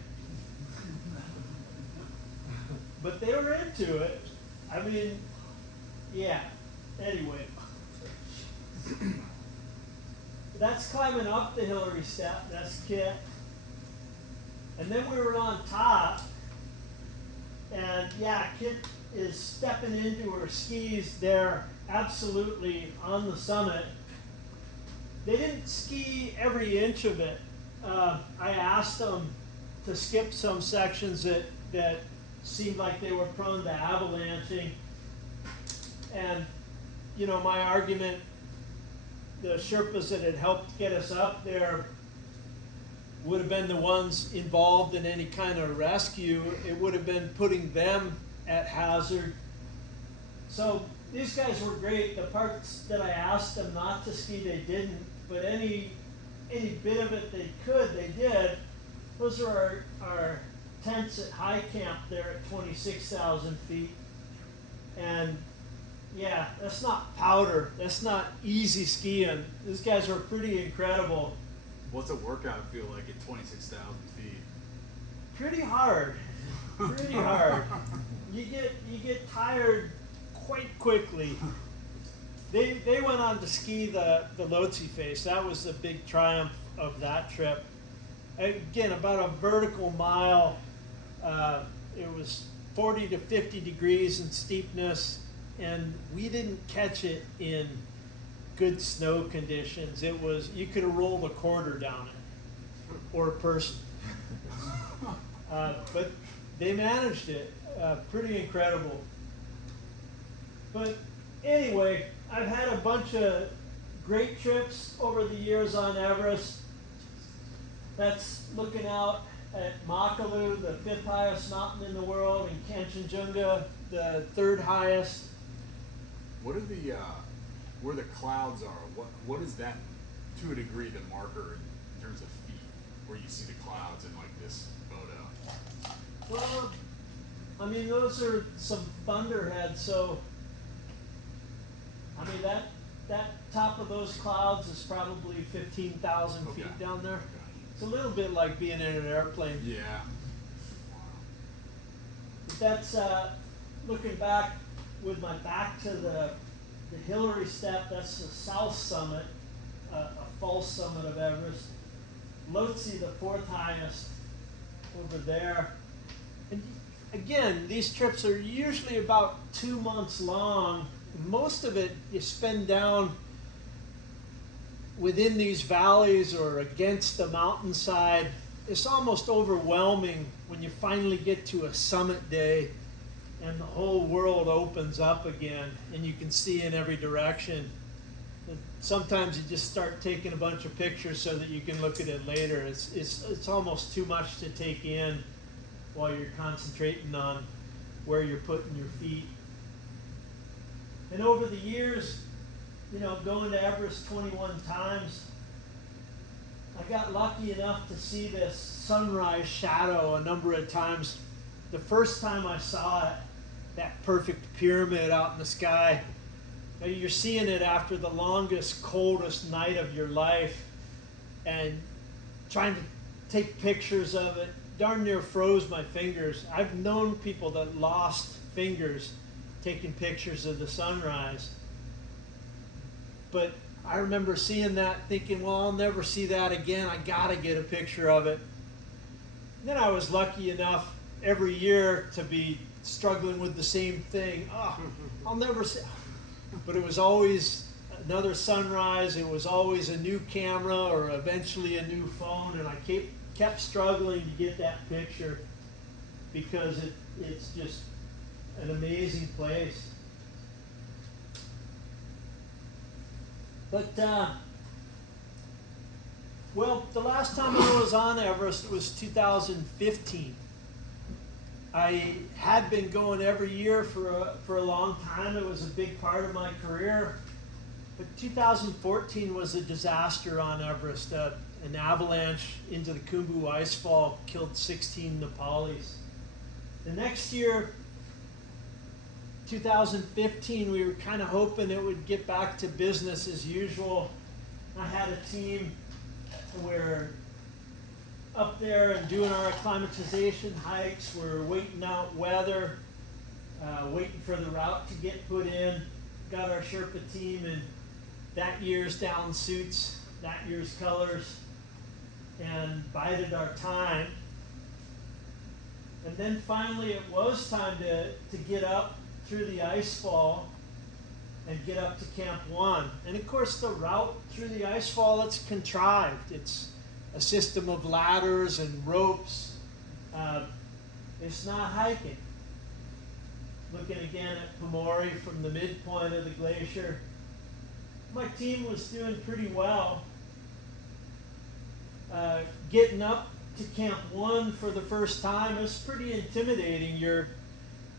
But they were into it. I mean, yeah. Anyway. That's climbing up the Hillary step. That's Kit. And then we were on top. And yeah, Kit is stepping into her skis there, absolutely on the summit. They didn't ski every inch of it. I asked them to skip some sections that seemed like they were prone to avalanching. And, you know, my argument, the Sherpas that had helped get us up there would have been the ones involved in any kind of rescue. It would have been putting them at hazard. So these guys were great. The parts that I asked them not to ski, they didn't. But any bit of it they could, they did. Those are our tents at high camp there at 26,000 feet. And yeah, that's not powder. That's not easy skiing. These guys were pretty incredible. What's a workout feel like at 26,000 feet? Pretty hard. Pretty hard. You get tired quite quickly. They went on to ski the Lhotse face. That was the big triumph of that trip. Again, about a vertical mile. It was 40 to 50 degrees in steepness, and we didn't catch it in good snow conditions. It was, you could have rolled a quarter down it, or a person. But they managed it. Pretty incredible. But anyway, I've had a bunch of great trips over the years on Everest. That's looking out at Makalu, the 5th highest mountain in the world, and Kanchenjunga, the 3rd highest. What are the where the clouds are? What is that to a degree the marker in terms of feet, where you see the clouds in like this photo? Well, I mean, those are some thunderheads, so I mean that top of those clouds is probably 15,000 feet down there. It's a little bit like being in an airplane. Yeah. But that's looking back with my back to the Hillary step. That's the south summit, a false summit of Everest. Lhotse, the 4th highest, over there. And again, these trips are usually about 2 months long. Most of it you spend down within these valleys or against the mountainside. It's almost overwhelming when you finally get to a summit day and the whole world opens up again and you can see in every direction. And sometimes you just start taking a bunch of pictures so that you can look at it later. It's almost too much to take in while you're concentrating on where you're putting your feet. And over the years, you know, going to Everest 21 times, I got lucky enough to see this sunrise shadow a number of times. The first time I saw it, that perfect pyramid out in the sky, you're seeing it after the longest, coldest night of your life, and trying to take pictures of it darn near froze my fingers. I've known people that lost fingers taking pictures of the sunrise. But I remember seeing that, thinking, well, I'll never see that again. I gotta get a picture of it. And then I was lucky enough every year to be struggling with the same thing. Oh, I'll never see. But it was always another sunrise. It was always a new camera or eventually a new phone. And I kept struggling to get that picture because it's just an amazing place. But, well, the last time I was on Everest was 2015. I had been going every year for a long time. It was a big part of my career. But 2014 was a disaster on Everest. An avalanche into the Khumbu icefall killed 16 Nepalis. The next year, 2015, we were kind of hoping it would get back to business as usual. I had a team. We're up there and doing our acclimatization hikes. We're waiting out weather, waiting for the route to get put in. Got our Sherpa team in that year's down suits, that year's colors, and bided our time. And then finally it was time to get up through the icefall and get up to Camp 1. And of course the route through the icefall, it's contrived. It's a system of ladders and ropes. It's not hiking. Looking again at Pumori from the midpoint of the glacier, my team was doing pretty well. Getting up to Camp 1 for the first time, it was pretty intimidating.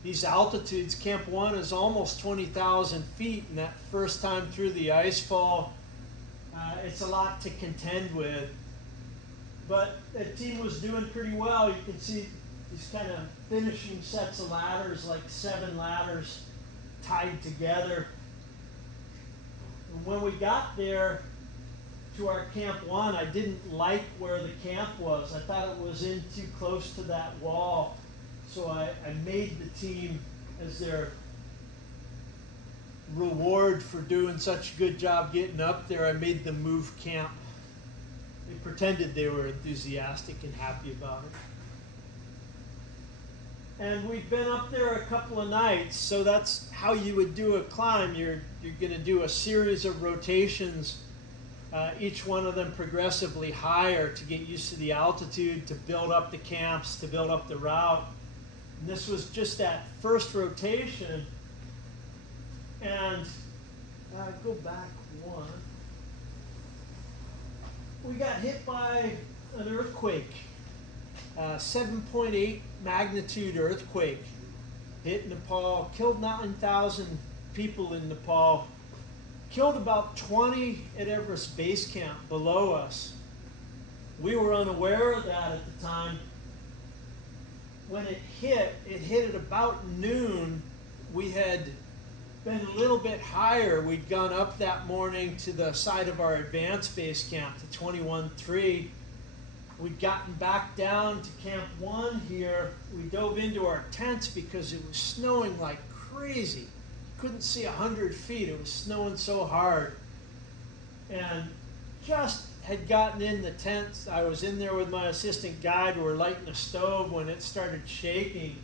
These altitudes, Camp 1 is almost 20,000 feet, and that first time through the icefall, it's a lot to contend with. But the team was doing pretty well. You can see these kind of finishing sets of ladders, like 7 ladders tied together. And when we got there to our Camp 1, I didn't like where the camp was. I thought it was in too close to that wall. So I made the team, as their reward for doing such a good job getting up there, I made them move camp. They pretended they were enthusiastic and happy about it. And we'd been up there a couple of nights, so that's how you would do a climb. You're going to do a series of rotations, each one of them progressively higher to get used to the altitude, to build up the camps, to build up the route. And this was just that first rotation. And go back one. We got hit by an earthquake, 7.8 magnitude earthquake. Hit Nepal, killed 9,000 people in Nepal, killed about 20 at Everest Base Camp below us. We were unaware of that at the time. When it hit at about noon. We had been a little bit higher. We'd gone up that morning to the side of our advanced base camp, to 21.3. We'd gotten back down to Camp 1 here. We dove into our tents because it was snowing like crazy. Couldn't see 100 feet. It was snowing so hard. And just had gotten in the tents. I was in there with my assistant guide. We were lighting a stove when it started shaking.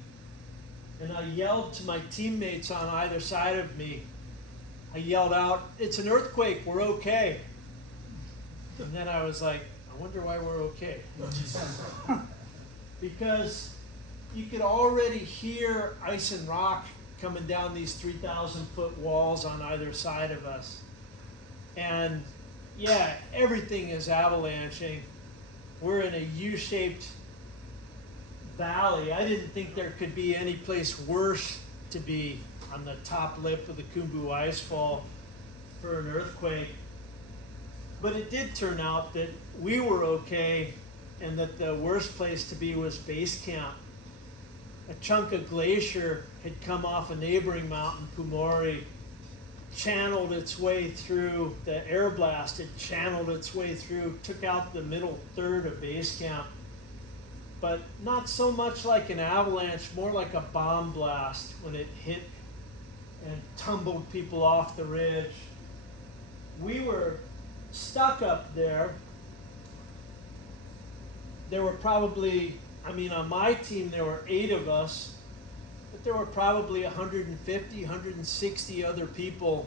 And I yelled to my teammates on either side of me. I yelled out, "It's an earthquake, we're okay." And then I was like, I wonder why we're okay. Because you could already hear ice and rock coming down these 3,000-foot walls on either side of us. And yeah, everything is avalanching. We're in a U-shaped valley. I didn't think there could be any place worse to be on the top lip of the Khumbu Icefall for an earthquake. But it did turn out that we were okay and that the worst place to be was base camp. A chunk of glacier had come off a neighboring mountain, Pumori, channeled its way through, the air blast had channeled its way through, took out the middle third of base camp. But not so much like an avalanche, more like a bomb blast when it hit and tumbled people off the ridge. We were stuck up there. There were probably, on my team there were 8 of us, but there were probably 150, 160 other people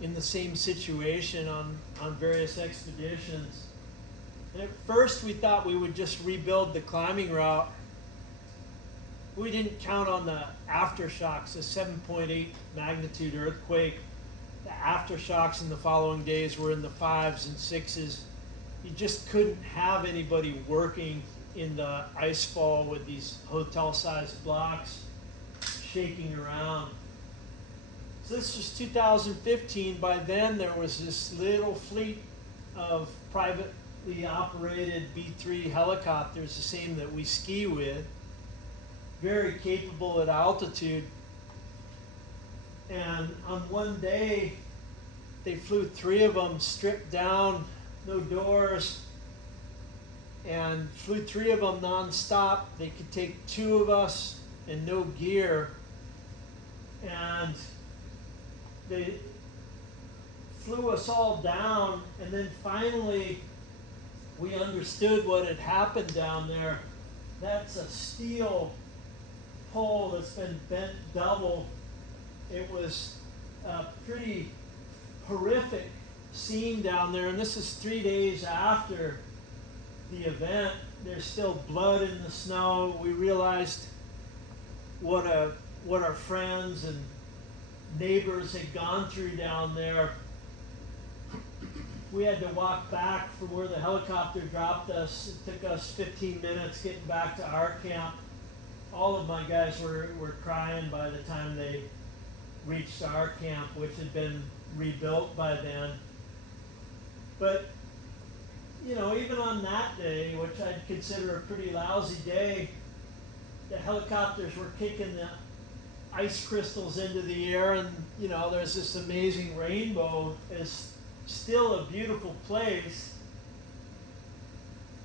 in the same situation on various expeditions. And at first we thought we would just rebuild the climbing route. We didn't count on the aftershocks, a 7.8 magnitude earthquake. The aftershocks in the following days were in the 5s and 6s. You just couldn't have anybody working in the ice fall with these hotel-sized blocks shaking around. So this was 2015. By then there was this little fleet of privately operated B-3 helicopters, the same that we ski with, very capable at altitude. And on one day, they flew 3 of them, stripped down, no doors, and flew 3 of them non-stop. They could take 2 of us and no gear. And they flew us all down, and then finally we understood what had happened down there. That's a steel pole that's been bent double. It was a pretty horrific scene down there, and this is 3 days after the event. There's still blood in the snow. We realized what our friends and neighbors had gone through down there. We had to walk back from where the helicopter dropped us. It took us 15 minutes getting back to our camp. All of my guys were crying by the time they reached our camp, which had been rebuilt by then. But, even on that day, which I'd consider a pretty lousy day, the helicopters were kicking the ice crystals into the air, and, there's this amazing rainbow. It's still a beautiful place.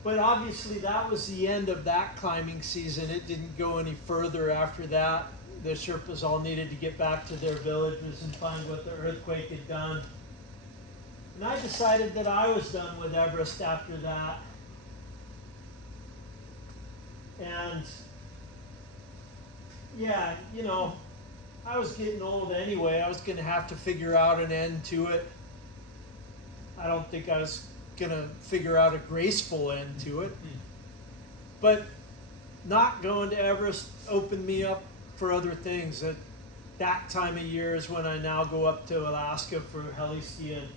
But obviously that was the end of that climbing season. It didn't go any further after that. The Sherpas all needed to get back to their villages and find what the earthquake had done. And I decided that I was done with Everest after that. And yeah, I was getting old anyway. I was going to have to figure out an end to it. I don't think I was going to figure out a graceful end to it. But not going to Everest opened me up for other things. At that time of year is when I now go up to Alaska for heli skiing.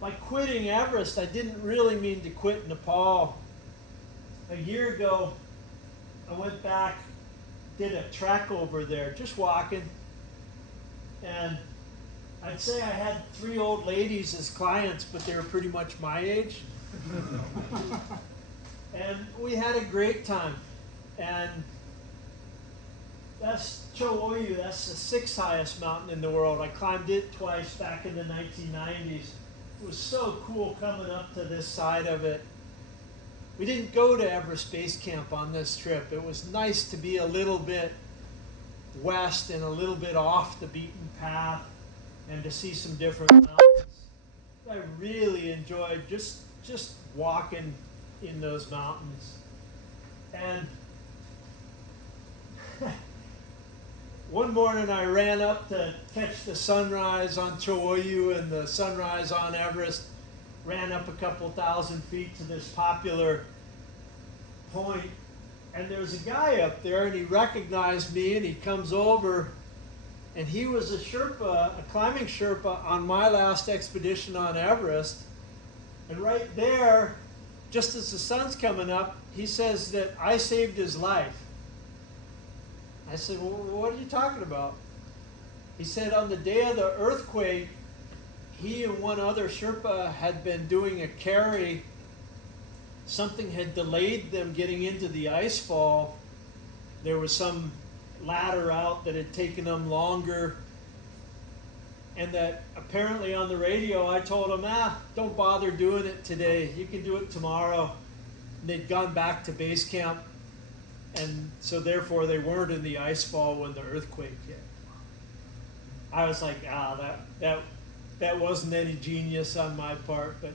By quitting Everest, I didn't really mean to quit Nepal. A year ago, I went back, did a trek over there, just walking, and I'd say I had 3 old ladies as clients, but they were pretty much my age. And we had a great time. And that's Cho Oyu, that's the 6th highest mountain in the world. I climbed it twice back in the 1990s. It was so cool coming up to this side of it. We didn't go to Everest Base Camp on this trip. It was nice to be a little bit west and a little bit off the beaten path, and to see some different mountains. I really enjoyed just walking in those mountains. And one morning I ran up to catch the sunrise on Cho Oyu and the sunrise on Everest. Ran up a couple thousand feet to this popular point, and there's a guy up there, and he recognized me, and he comes over, and he was a Sherpa, a climbing Sherpa on my last expedition on Everest. And right there just as the sun's coming up, he says that I saved his life. I said, well, what are you talking about? He said on the day of the earthquake, he and one other Sherpa had been doing a carry. Something had delayed them getting into the ice fall. There was some ladder out that had taken them longer. And that apparently on the radio, I told them, don't bother doing it today. You can do it tomorrow. And they'd gone back to base camp. And so therefore they weren't in the ice fall when the earthquake hit. I was like, that wasn't any genius on my part, but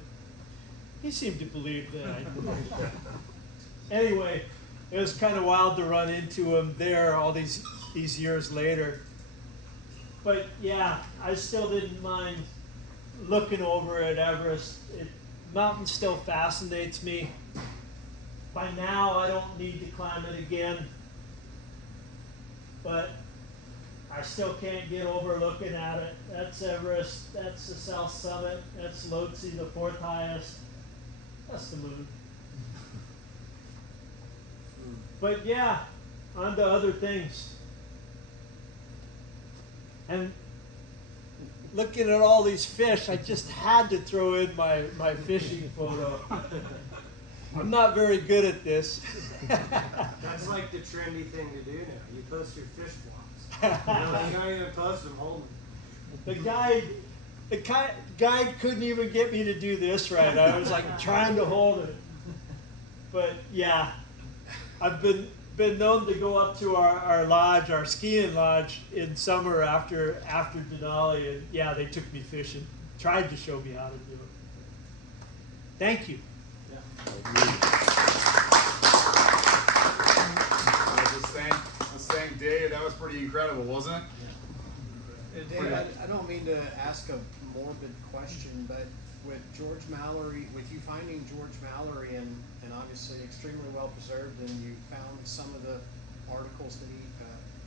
he seemed to believe that I did. Anyway, it was kind of wild to run into him there all these years later. But yeah, I still didn't mind looking over at Everest. Mountain still fascinates me. By now, I don't need to climb it again, but I still can't get over looking at it. That's Everest, that's the South Summit, that's Lhotse, the fourth highest. That's the moon. But yeah, on to other things. And looking at all these fish, I just had to throw in my fishing photo. I'm not very good at this. That's like the trendy thing to do now. You post your fish vlogs. You don't even post them holding. The guide couldn't even get me to do this right. I was like trying to hold it. But yeah, I've been known to go up to our lodge, our skiing lodge, in summer after Denali, and yeah, they took me fishing. Tried to show me how to do it. Thank you. Just thank Dave. That was pretty incredible, wasn't it? Dave, I don't mean to ask a morbid question, but with George Mallory, with you finding George Mallory and obviously extremely well preserved, and you found some of the articles that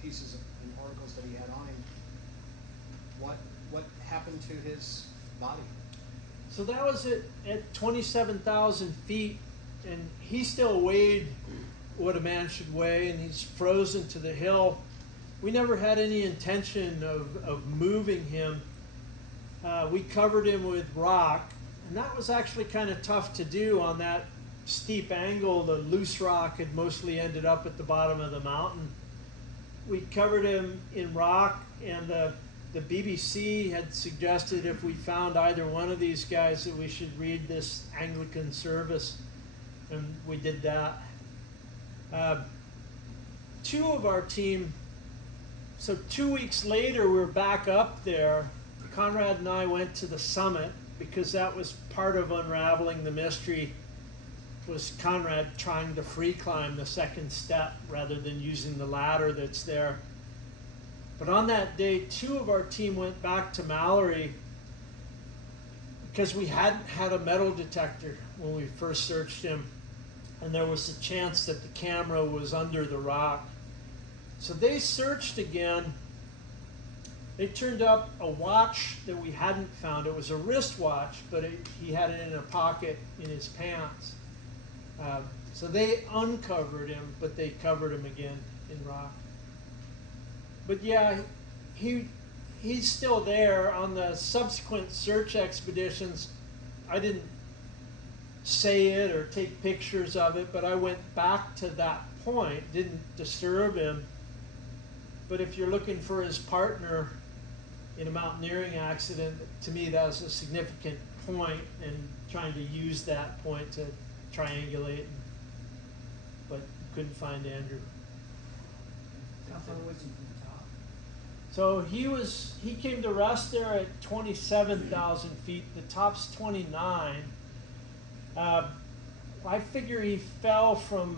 pieces and articles that he had on him, what happened to his body? So that was at 27,000 feet, and he still weighed what a man should weigh, and he's frozen to the hill. We never had any intention of moving him. We covered him with rock, and that was actually kind of tough to do on that steep angle. The loose rock had mostly ended up at the bottom of the mountain. We covered him in rock, and the BBC had suggested if we found either one of these guys that we should read this Anglican service, and we did that. Two of our team, so 2 weeks later we were back up there. Conrad and I went to the summit because that was part of unraveling the mystery, was Conrad trying to free climb the second step rather than using the ladder that's there. But on that day, two of our team went back to Mallory because we hadn't had a metal detector when we first searched him, and there was a chance that the camera was under the rock. So they searched again. They turned up a watch that we hadn't found. It was a wristwatch, but he had it in a pocket in his pants. So they uncovered him, but they covered him again in rock. But yeah, he's still there. On the subsequent search expeditions, I didn't say it or take pictures of it, but I went back to that point, didn't disturb him. But if you're looking for his partner in a mountaineering accident, to me that was a significant point, and trying to use that point to triangulate, but couldn't find Andrew. How far was he from the top? So he came to rest there at 27,000 feet. The top's 29. I figure he fell from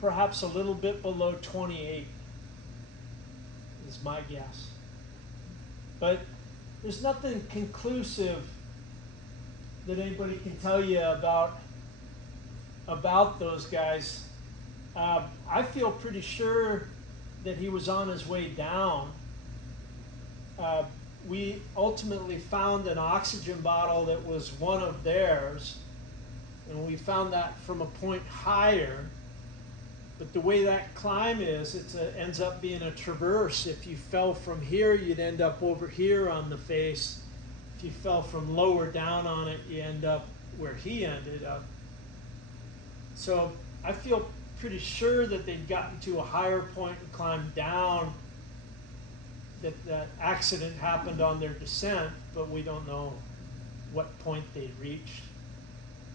perhaps a little bit below 28, is my guess. But there's nothing conclusive that anybody can tell you about those guys. I feel pretty sure that he was on his way down. We ultimately found an oxygen bottle that was one of theirs. And we found that from a point higher, but the way that climb is, ends up being a traverse. If you fell from here, you'd end up over here on the face. If you fell from lower down on it, you end up where he ended up. So I feel pretty sure that they'd gotten to a higher point and climbed down, that accident happened on their descent, but we don't know what point they reached.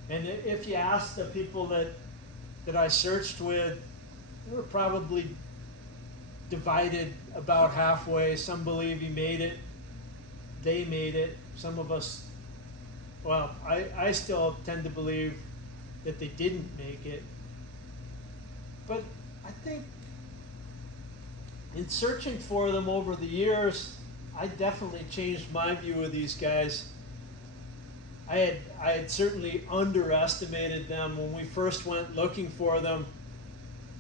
And if you ask the people that I searched with, they were probably divided about halfway. Some believe he made it, they made it. Some of us, well, I still tend to believe that they didn't make it. But I think in searching for them over the years, I definitely changed my view of these guys. I had certainly underestimated them when we first went looking for them.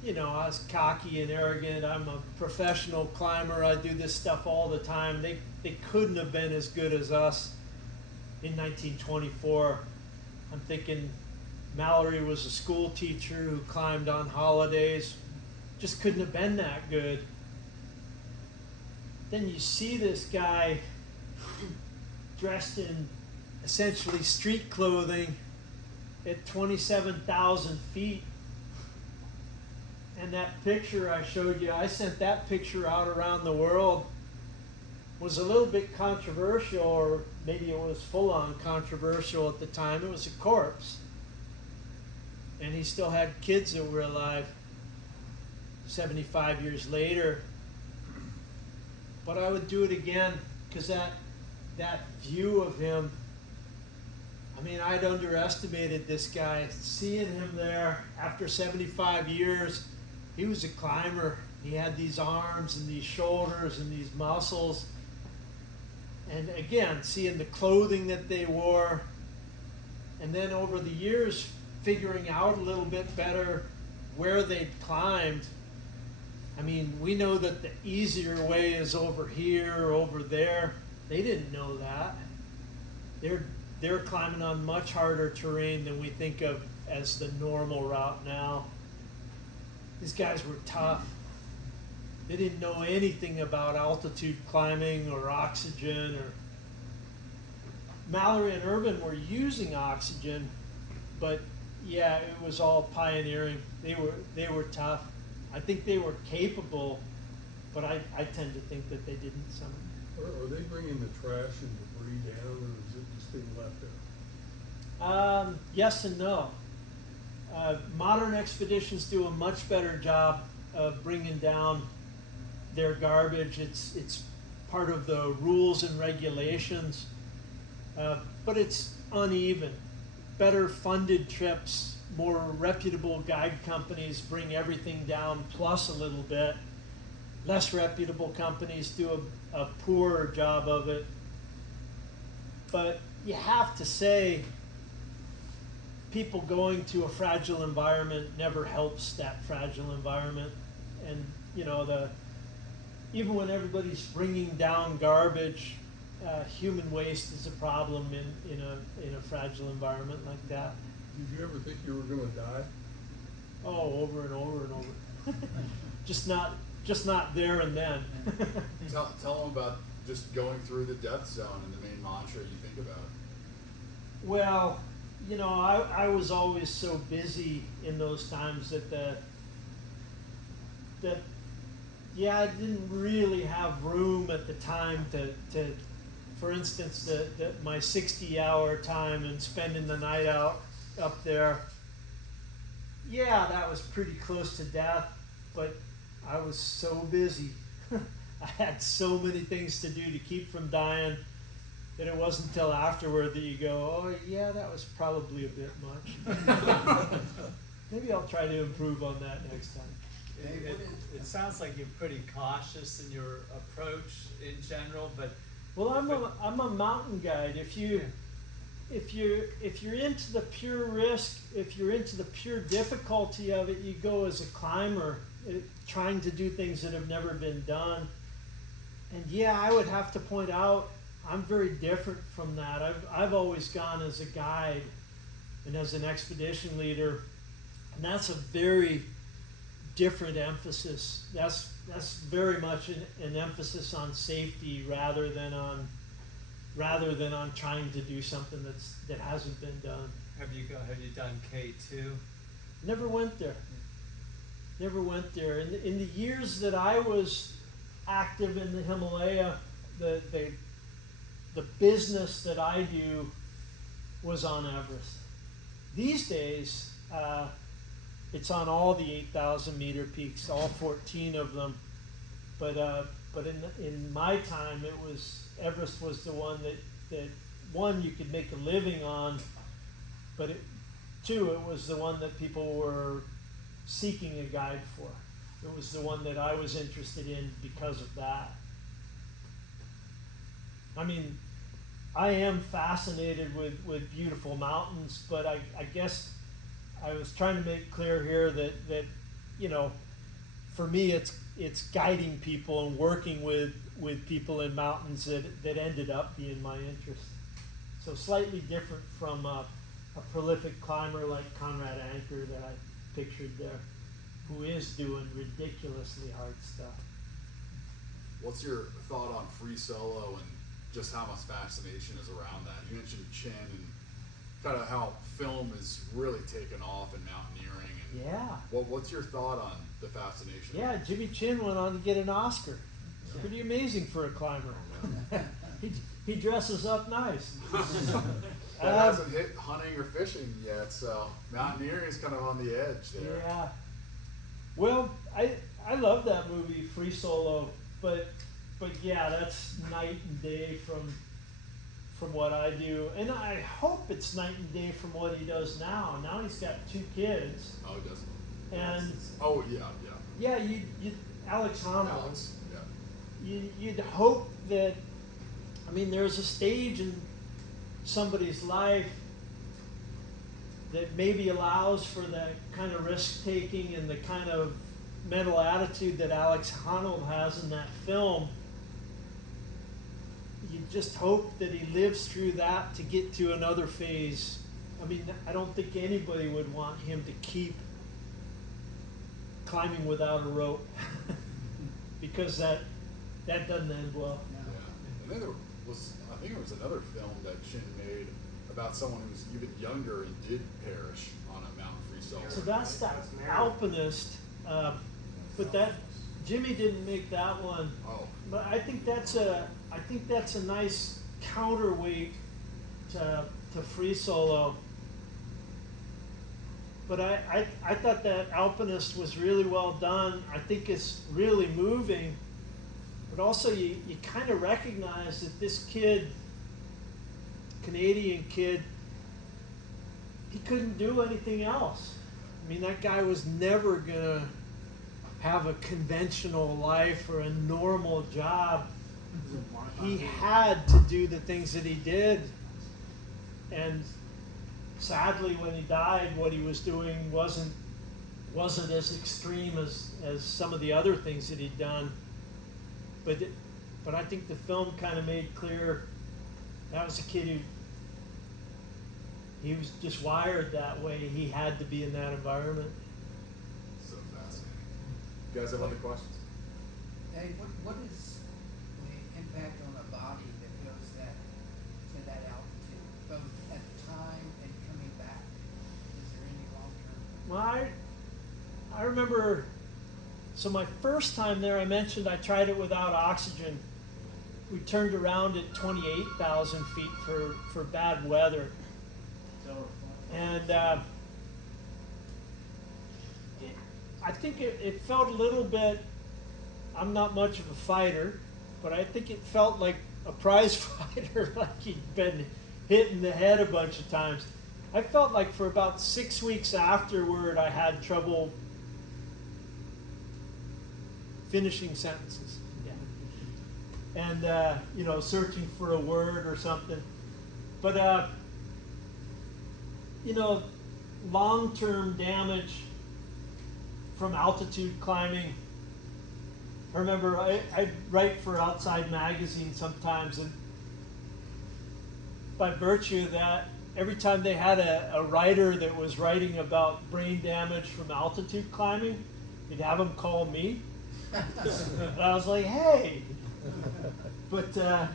You know, I was cocky and arrogant. I'm a professional climber. I do this stuff all the time. They couldn't have been as good as us in 1924. I'm thinking Mallory was a school teacher who climbed on holidays. Just couldn't have been that good. Then you see this guy dressed in essentially street clothing at 27,000 feet. And that picture I showed you, I sent that picture out around the world, was a little bit controversial, or maybe it was full-on controversial at the time. It was a corpse. And he still had kids that were alive 75 years later. But I would do it again, because that view of him, I mean, I'd underestimated this guy. Seeing him there after 75 years, he was a climber. He had these arms and these shoulders and these muscles. And again, seeing the clothing that they wore. And then over the years, figuring out a little bit better where they'd climbed. I mean, we know that the easier way is over here or over there. They didn't know that. They're climbing on much harder terrain than we think of as the normal route now. These guys were tough. They didn't know anything about altitude climbing or oxygen. Or Mallory and Urban were using oxygen, but yeah, it was all pioneering. They were tough. I think they were capable, but I tend to think that they didn't. Some. Are they bringing the trash and debris down, or is it just being left there? Yes and no. Modern expeditions do a much better job of bringing down their garbage. It's part of the rules and regulations, but it's uneven. Better funded trips, more reputable guide companies bring everything down plus a little bit. Less reputable companies do a poorer job of it. But you have to say, people going to a fragile environment never helps that fragile environment. And you know, even when everybody's bringing down garbage, human waste is a problem in a fragile environment like that. Did you ever think you were going to die? Oh, over and over and over. just not there and then. Tell them about just going through the death zone and the main mantra you think about. Well, you know, I was always so busy in those times that I didn't really have room at the time to for instance, my 60-hour time and spending the night out up there. Yeah, that was pretty close to death, but I was so busy. I had so many things to do to keep from dying that it wasn't until afterward that you go, oh yeah, that was probably a bit much. Maybe I'll try to improve on that next time. It sounds like you're pretty cautious in your approach in general, but well, I'm a mountain guide. If you're into the pure risk, if you're into the pure difficulty of it, you go as a climber, trying to do things that have never been done. And yeah, I would have to point out, I'm very different from that. I've always gone as a guide. and as an expedition leader, and that's a very different emphasis. That's very much an emphasis on safety rather than on trying to do something that hasn't been done. Have you done K2? Never went there. Never went there. In the years that I was active in the Himalaya, the business that I do was on Everest. These days, it's on all the 8,000 meter peaks, all 14 of them. But in my time, Everest was the one that one you could make a living on, but two, it was the one that people were seeking a guide for. It was the one that I was interested in because of that. I mean, I am fascinated with beautiful mountains, but I guess I was trying to make clear here that you know, for me it's guiding people and working with people in mountains that ended up being my interest. So slightly different from a prolific climber like Conrad Anker that I pictured there, who is doing ridiculously hard stuff. What's your thought on free solo and just how much fascination is around that? You mentioned Chin and kind of how film is really taken off in mountaineering. And Yeah. what's your thought on the fascination? Yeah, Jimmy Chin went on to get an Oscar. It's pretty amazing for a climber. he dresses up nice. That hasn't hit hunting or fishing yet, so mountaineering is kind of on the edge there. Yeah. Well, I love that movie, Free Solo, but yeah, that's night and day from what I do, and I hope it's night and day from what he does now. Now he's got 2 kids. Oh, he does. And Oh yeah. yeah, you Alex Hahn. Alex, yeah. You'd hope that, I mean, there's a stage in somebody's life that maybe allows for that kind of risk taking and the kind of mental attitude that Alex Honnold has in that film. You just hope that he lives through that to get to another phase. I mean, I don't think anybody would want him to keep climbing without a rope because that doesn't end well. Yeah. And then I think there was another film that Chin made about someone who was even younger and did perish on a mountain free solo. So that's that alpinist, but that Jimmy didn't make that one. Oh. But I think that's a nice counterweight to free solo. But I thought that Alpinist was really well done. I think it's really moving. But also you kind of recognize that this kid, Canadian kid, he couldn't do anything else. I mean, that guy was never gonna have a conventional life or a normal job. He had to do the things that he did. And sadly, when he died, what he was doing wasn't as extreme as some of the other things that he'd done. But I think the film kind of made clear that was a kid he was just wired that way. He had to be in that environment. So fascinating. You guys have other questions? Hey, what is the impact on a body that goes to that altitude, both at the time and coming back? Is there any long-term? Well, I remember, so my first time there, I mentioned I tried it without oxygen. We turned around at 28,000 feet for bad weather. And I think it felt a little bit, I'm not much of a fighter, but I think it felt like a prize fighter, like he'd been hit in the head a bunch of times. I felt like for about 6 weeks afterward, I had trouble finishing sentences. Yeah. And, searching for a word or something. But, long-term damage from altitude climbing. I remember I'd write for Outside Magazine sometimes, and by virtue of that, every time they had a writer that was writing about brain damage from altitude climbing, you'd have them call me. And I was like, hey. But I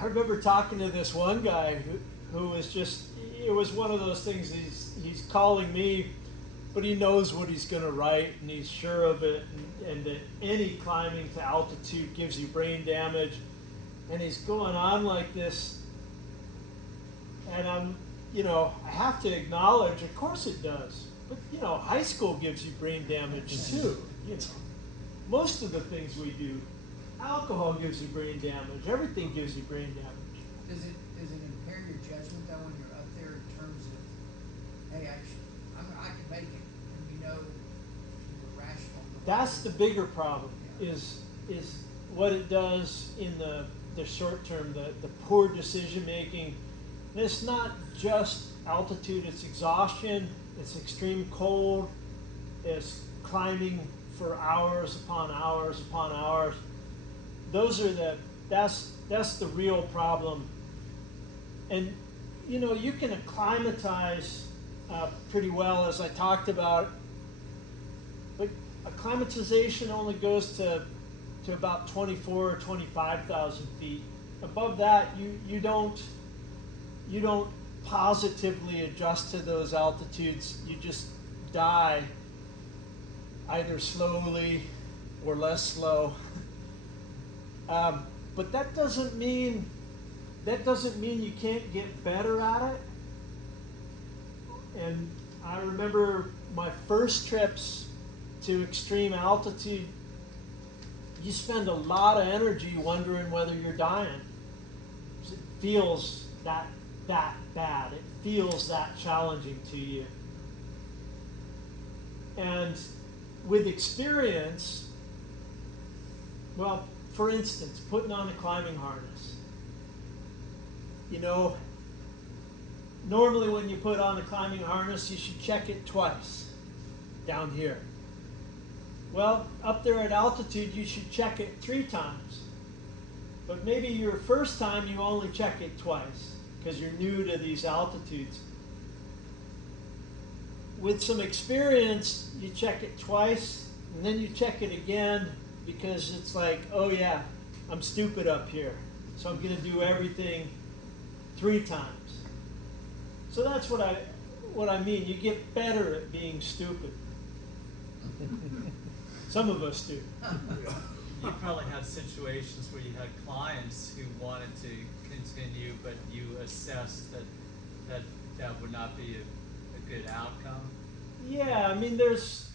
remember talking to this one guy who was just, it was one of those things, he's calling me, but he knows what he's going to write, and he's sure of it, and that any climbing to altitude gives you brain damage. And he's going on like this, and I have to acknowledge, of course it does. But, high school gives you brain damage too. Most of the things we do, alcohol gives you brain damage. Everything gives you brain damage. Does it impair your judgment though when you're up there in terms of, hey, I can make it, and you're rational. That's the bigger problem. Is what it does in the short term, the poor decision making. And it's not just altitude, it's exhaustion, it's extreme cold, it's climbing for hours upon hours upon hours. That's the real problem. And you can acclimatize pretty well, as I talked about, but acclimatization only goes to about 24 or 25,000 feet. Above that, you don't positively adjust to those altitudes. You just die, either slowly or less slow. But that doesn't mean you can't get better at it. And I remember my first trips to extreme altitude, you spend a lot of energy wondering whether you're dying. It feels that bad. It feels that challenging to you. And with experience, well, for instance, putting on a climbing harness. Normally when you put on a climbing harness, you should check it twice down here. Well, up there at altitude, you should check it 3 times. But maybe your first time, you only check it twice because you're new to these altitudes. With some experience, you check it twice, and then you check it again because it's like, oh yeah, I'm stupid up here, so I'm going to do everything 3 times. So that's what I mean. You get better at being stupid. Some of us do. You probably had situations where you had clients who wanted to continue, but you assessed that would not be a good outcome. Yeah, I mean, there's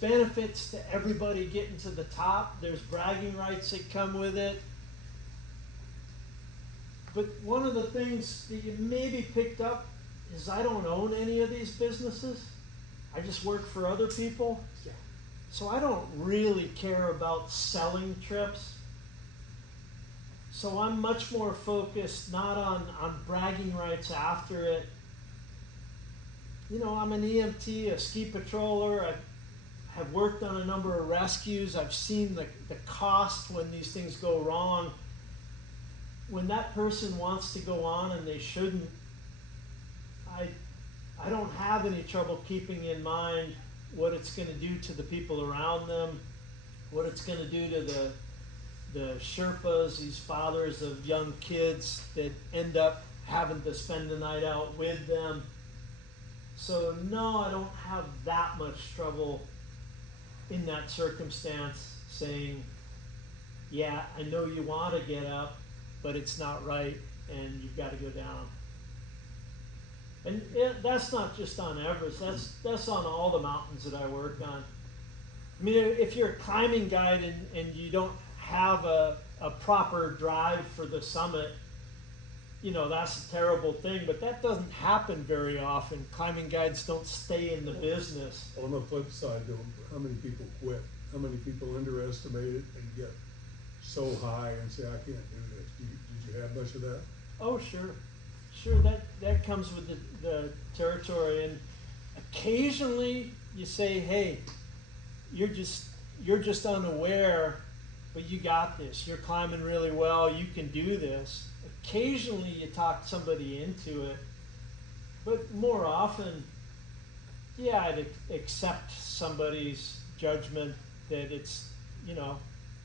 benefits to everybody getting to the top. There's bragging rights that come with it. But one of the things that you maybe picked up is I don't own any of these businesses. I just work for other people. Yeah. So I don't really care about selling trips. So I'm much more focused not on bragging rights after it. I'm an EMT, a ski patroller. I have worked on a number of rescues. I've seen the cost when these things go wrong. When that person wants to go on and they shouldn't, I don't have any trouble keeping in mind what it's going to do to the people around them, what it's going to do to the Sherpas, these fathers of young kids that end up having to spend the night out with them. So no, I don't have that much trouble in that circumstance saying, yeah, I know you want to get up, but it's not right and you've got to go down. And that's not just on Everest, that's on all the mountains that I work on. I mean, if you're a climbing guide and you don't have a proper drive for the summit, that's a terrible thing, but that doesn't happen very often. Climbing guides don't stay in the business. On the flip side, though, how many people quit? How many people underestimate it and get so high and say, I can't do this? Did you have much of that? Oh, sure. That comes with the territory, and occasionally you say, hey, you're just unaware, but you got this. You're climbing really well. You can do this. occasionally you talk somebody into it, but more often, yeah, I'd accept somebody's judgment that it's, you know,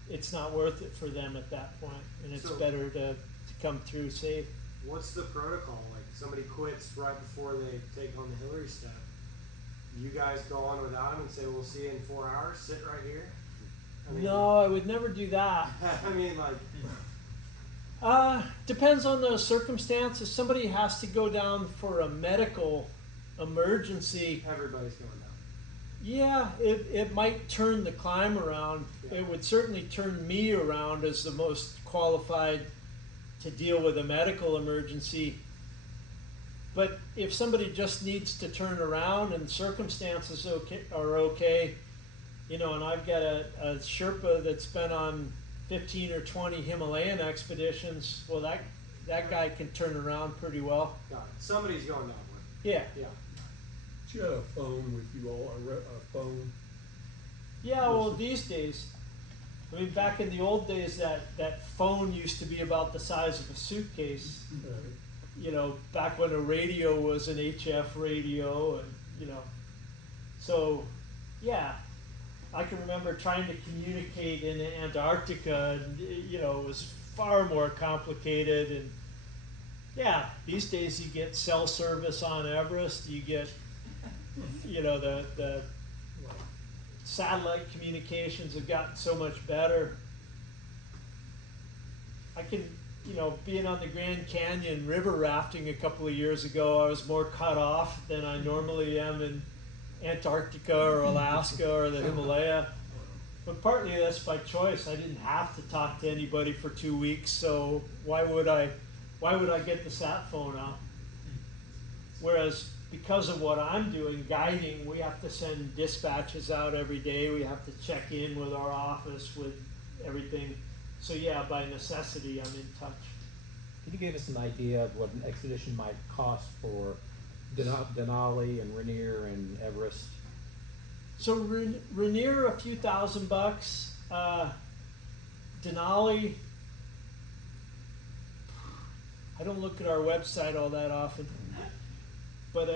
it's not worth it for them at that point, and it's So- better to come through safe. What's the protocol? Like somebody quits right before they take on the Hillary step. You guys go on without them and say, "We'll see you in 4 hours. Sit right here." I mean, No, I would never do that. I mean, like, Depends on the circumstances. Somebody has to go down for a medical emergency. everybody's going down. Yeah, it might turn the climb around. Yeah. It would certainly turn me around as the most qualified to deal with a medical emergency. But if somebody just needs to turn around and circumstances are okay, you know, and I've got a Sherpa that's been on 15 or 20 Himalayan expeditions, well, that guy can turn around pretty well. Got it. Somebody's going down with. Yeah. Yeah. But you had a phone with you all, a phone. Yeah, well, these days, I mean, back in the old days, that phone used to be about the size of a suitcase. You know, back when a radio was an HF radio, and you know, so yeah, I can remember trying to communicate in Antarctica, and you know, it was far more complicated. And yeah, these days you get cell service on Everest, you get, you know, the satellite communications have gotten so much better. I can, you know, being on the Grand Canyon river rafting a couple of years ago, I was more cut off than I normally am in Antarctica or Alaska or the Himalaya. But partly that's by choice. I didn't have to talk to anybody for 2 weeks, so why would I get the sat phone out? Whereas because of what I'm doing, guiding, we have to send dispatches out every day. We have to check in with our office with everything. So yeah, by necessity, I'm in touch. Can you give us an idea of what an expedition might cost for Denali and Rainier and Everest? So Rainier, a few $1,000. Denali, I don't look at our website all that often, but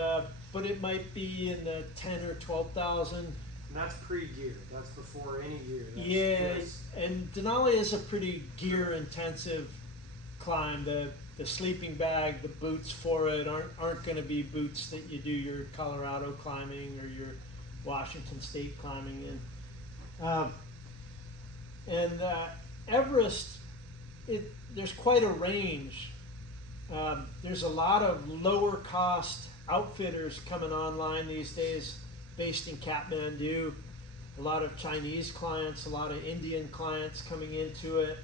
it might be in the 10 or 12,000. And that's pre-gear. That's before any gear. That's Yeah, just- and Denali is a pretty gear-intensive climb. The sleeping bag, the boots for it aren't going to be boots that you do your Colorado climbing or your Washington State climbing in. Everest, there's quite a range. There's a lot of lower cost outfitters coming online these days, based in Kathmandu. A lot of Chinese clients, a lot of Indian clients coming into it.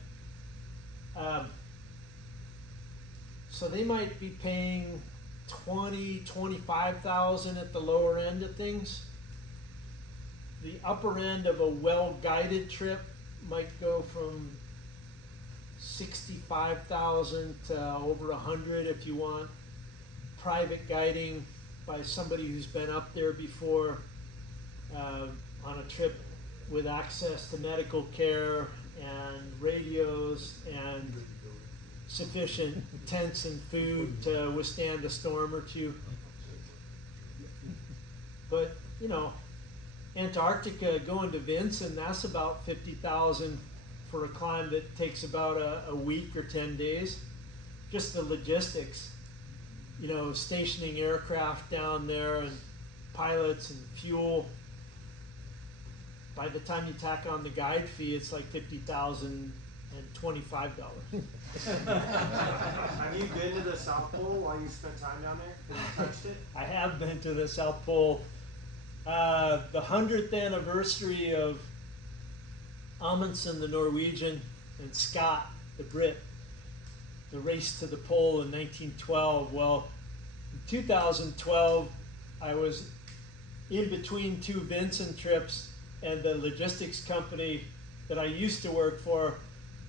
So they might be paying 25,000 at the lower end of things. The upper end of a well-guided trip might go from 65,000 to over 100 if you want private guiding by somebody who's been up there before, on a trip with access to medical care and radios and sufficient tents and food to withstand a storm or two. But, you know, Antarctica, going to Vinson, that's about 50,000 for a climb that takes about a week or 10 days. Just the logistics, you know, stationing aircraft down there and pilots and fuel. By the time you tack on the guide fee, it's like $50,025. Have you been to the South Pole while you spent time down there? Have you touched it? I have been to the South Pole. The 100th anniversary of Amundsen, the Norwegian, and Scott, the Brit, the race to the pole in 1912. Well, in 2012, I was in between two Vinson trips, and the logistics company that I used to work for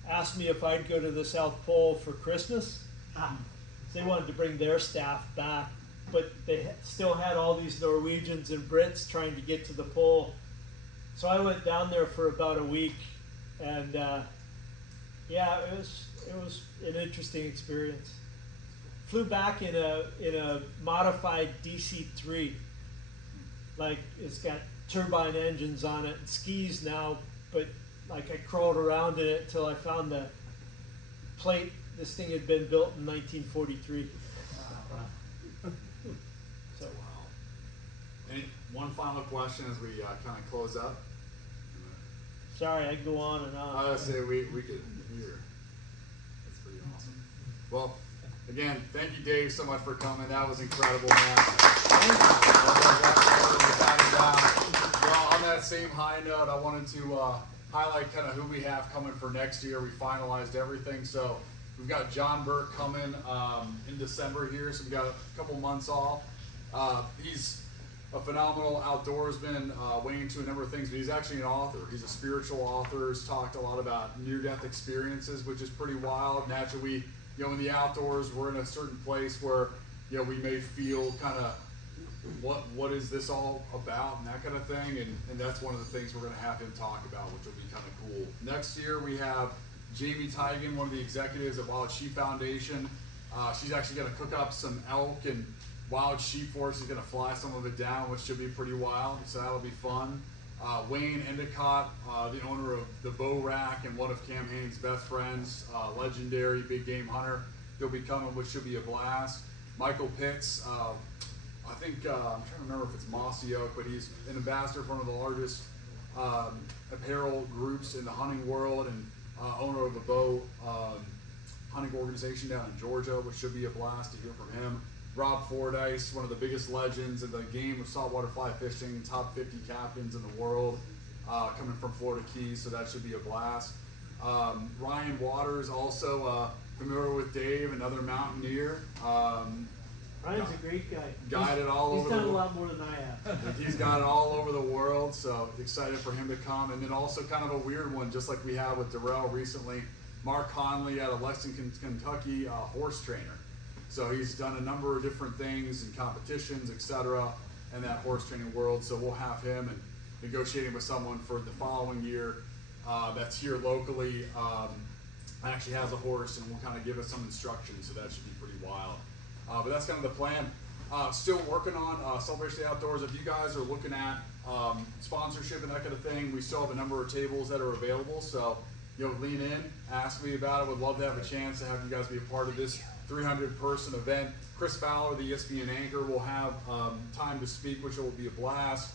asked me if I'd go to the South Pole for Christmas. They wanted to bring their staff back, but they still had all these Norwegians and Brits trying to get to the pole. So I went down there for about a week, and Yeah, it was an interesting experience. Flew back in a modified DC-3. Like, it's got turbine engines on it and skis now, but like I crawled around in it till I found the plate. This thing had been built in 1943. So One final question as we kind of close up. sorry, I go on and on. I would say we could hear. That's pretty awesome. Well, again, thank you, Dave, so much for coming. That was incredible, man. Well, on that same high note, I wanted to highlight kind of who we have coming for next year. We finalized everything, so we've got John Burke coming in December here, so we've got a couple months off. He's a phenomenal outdoorsman, way into a number of things, but he's actually an author. He's a spiritual author. He's talked a lot about near-death experiences, which is pretty wild. Naturally, in the outdoors, we're in a certain place where, we may feel kind of, what is this all about and that kind of thing, and that's one of the things we're going to have him talk about, which will be kind of cool. Next year, we have Jamie Tigan, one of the executives of Wild Sheep Foundation. She's actually going to cook up some elk and wild sheep for us. She's going to fly some of it down, which should be pretty wild, so that'll be fun. Wayne Endicott, the owner of the Bow Rack and one of Cam Haines' best friends, legendary big game hunter, he'll be coming, which should be a blast. Michael Pitts, I think, I'm trying to remember if it's Mossy Oak, but he's an ambassador for one of the largest apparel groups in the hunting world, and owner of the Bow hunting organization down in Georgia, which should be a blast to hear from him. Rob Fordyce, one of the biggest legends in the game of saltwater fly fishing, top 50 captains in the world, coming from Florida Keys, so that should be a blast. Ryan Waters, also familiar with Dave, another mountaineer. Ryan's a great guy. Guided all over He's the done a world. lot more than I have. He's got it all over the world, so excited for him to come. And then also kind of a weird one, just like we had with Darrell recently, Mark Conley out of Lexington, Kentucky, horse trainer. So he's done a number of different things and competitions, etc., in that horse training world. So we'll have him and negotiating with someone for the following year that's here locally. Actually has a horse and will kind of give us some instructions, so that should be pretty wild. But that's kind of the plan. Still working on Celebration of the Outdoors. If you guys are looking at sponsorship and that kind of thing, we still have a number of tables that are available. So, lean in, ask me about it. Would love to have a chance to have you guys be a part of this 300-person event. Chris Fowler, the ESPN anchor, will have time to speak, which will be a blast.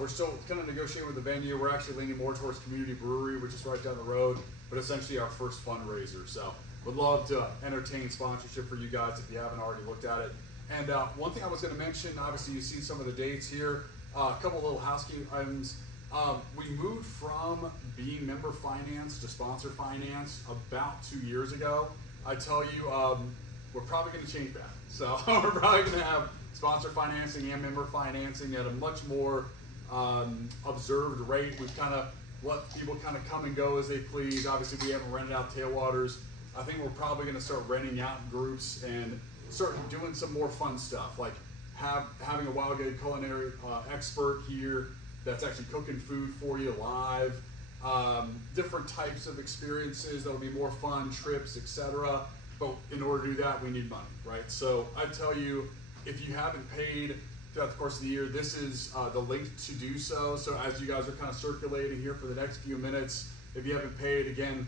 We're still kind of negotiating with the venue. We're actually leaning more towards Community Brewery, which is right down the road, but essentially our first fundraiser. So would love to entertain sponsorship for you guys if you haven't already looked at it. And one thing I was going to mention, obviously you've seen some of the dates here, a couple little housekeeping items. We moved from being member finance to sponsor finance about 2 years ago. I tell you, we're probably going to change that. So we're probably going to have sponsor financing and member financing at a much more observed rate. We've kind of let people kind of come and go as they please. Obviously, we haven't rented out Tailwaters. I think we're probably going to start renting out groups and start doing some more fun stuff, like having a wild game culinary expert here that's actually cooking food for you live. Different types of experiences that'll be more fun, trips, etc. But in order to do that, we need money, right? So I tell you, if you haven't paid throughout the course of the year, this is the link to do so. So as you guys are kind of circulating here for the next few minutes, if you haven't paid, again,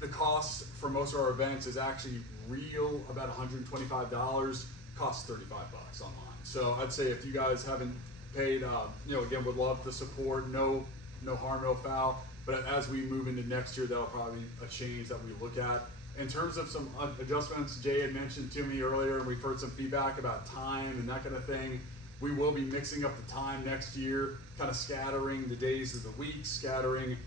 the cost for most of our events is actually real, about $125, costs $35 online. So I'd say if you guys haven't paid, again, would love the support, no harm, no foul. But as we move into next year, that'll probably be a change that we look at. In terms of some adjustments, Jay had mentioned to me earlier, and we've heard some feedback about time and that kind of thing. We will be mixing up the time next year, kind of scattering the days of the week, scattering,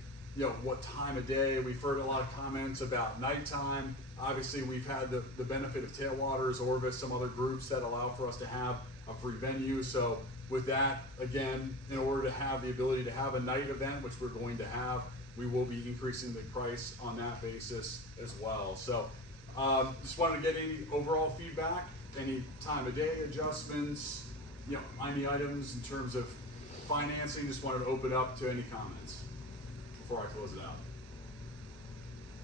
what time of day. We've heard a lot of comments about nighttime. Obviously, we've had the benefit of Tailwaters, Orvis, some other groups that allow for us to have a free venue. So with that, again, in order to have the ability to have a night event, which we're going to have, we will be increasing the price on that basis as well. So just wanted to get any overall feedback, any time of day adjustments, any items in terms of financing. Just wanted to open up to any comments before I close it out.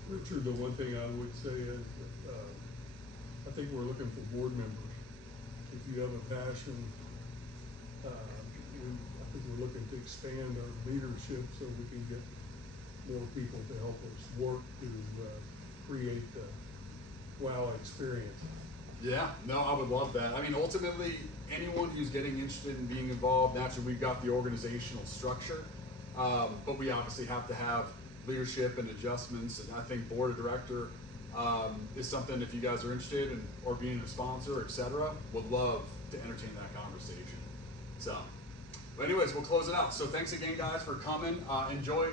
Richard, the one thing I would say is that, I think we're looking for board members. If you have a passion, I think we're looking to expand our leadership so we can get more people to help us work to, create the WOW experience. Yeah, no, I would love that. I mean, ultimately, anyone who's getting interested in being involved, naturally, we've got the organizational structure, but we obviously have to have leadership and adjustments. And I think board of director is something, if you guys are interested in, or being a sponsor, etc., would love to entertain that conversation. So, but anyways, we'll close it out. So thanks again, guys, for coming. Enjoy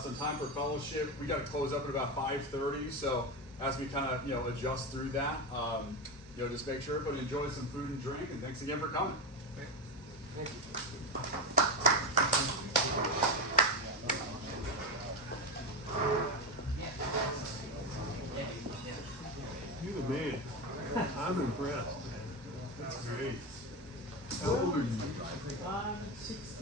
some time for fellowship. We got to close up at about 5:30. So as we kind of adjust through that, just make sure everybody enjoys some food and drink. And thanks again for coming. Thank you.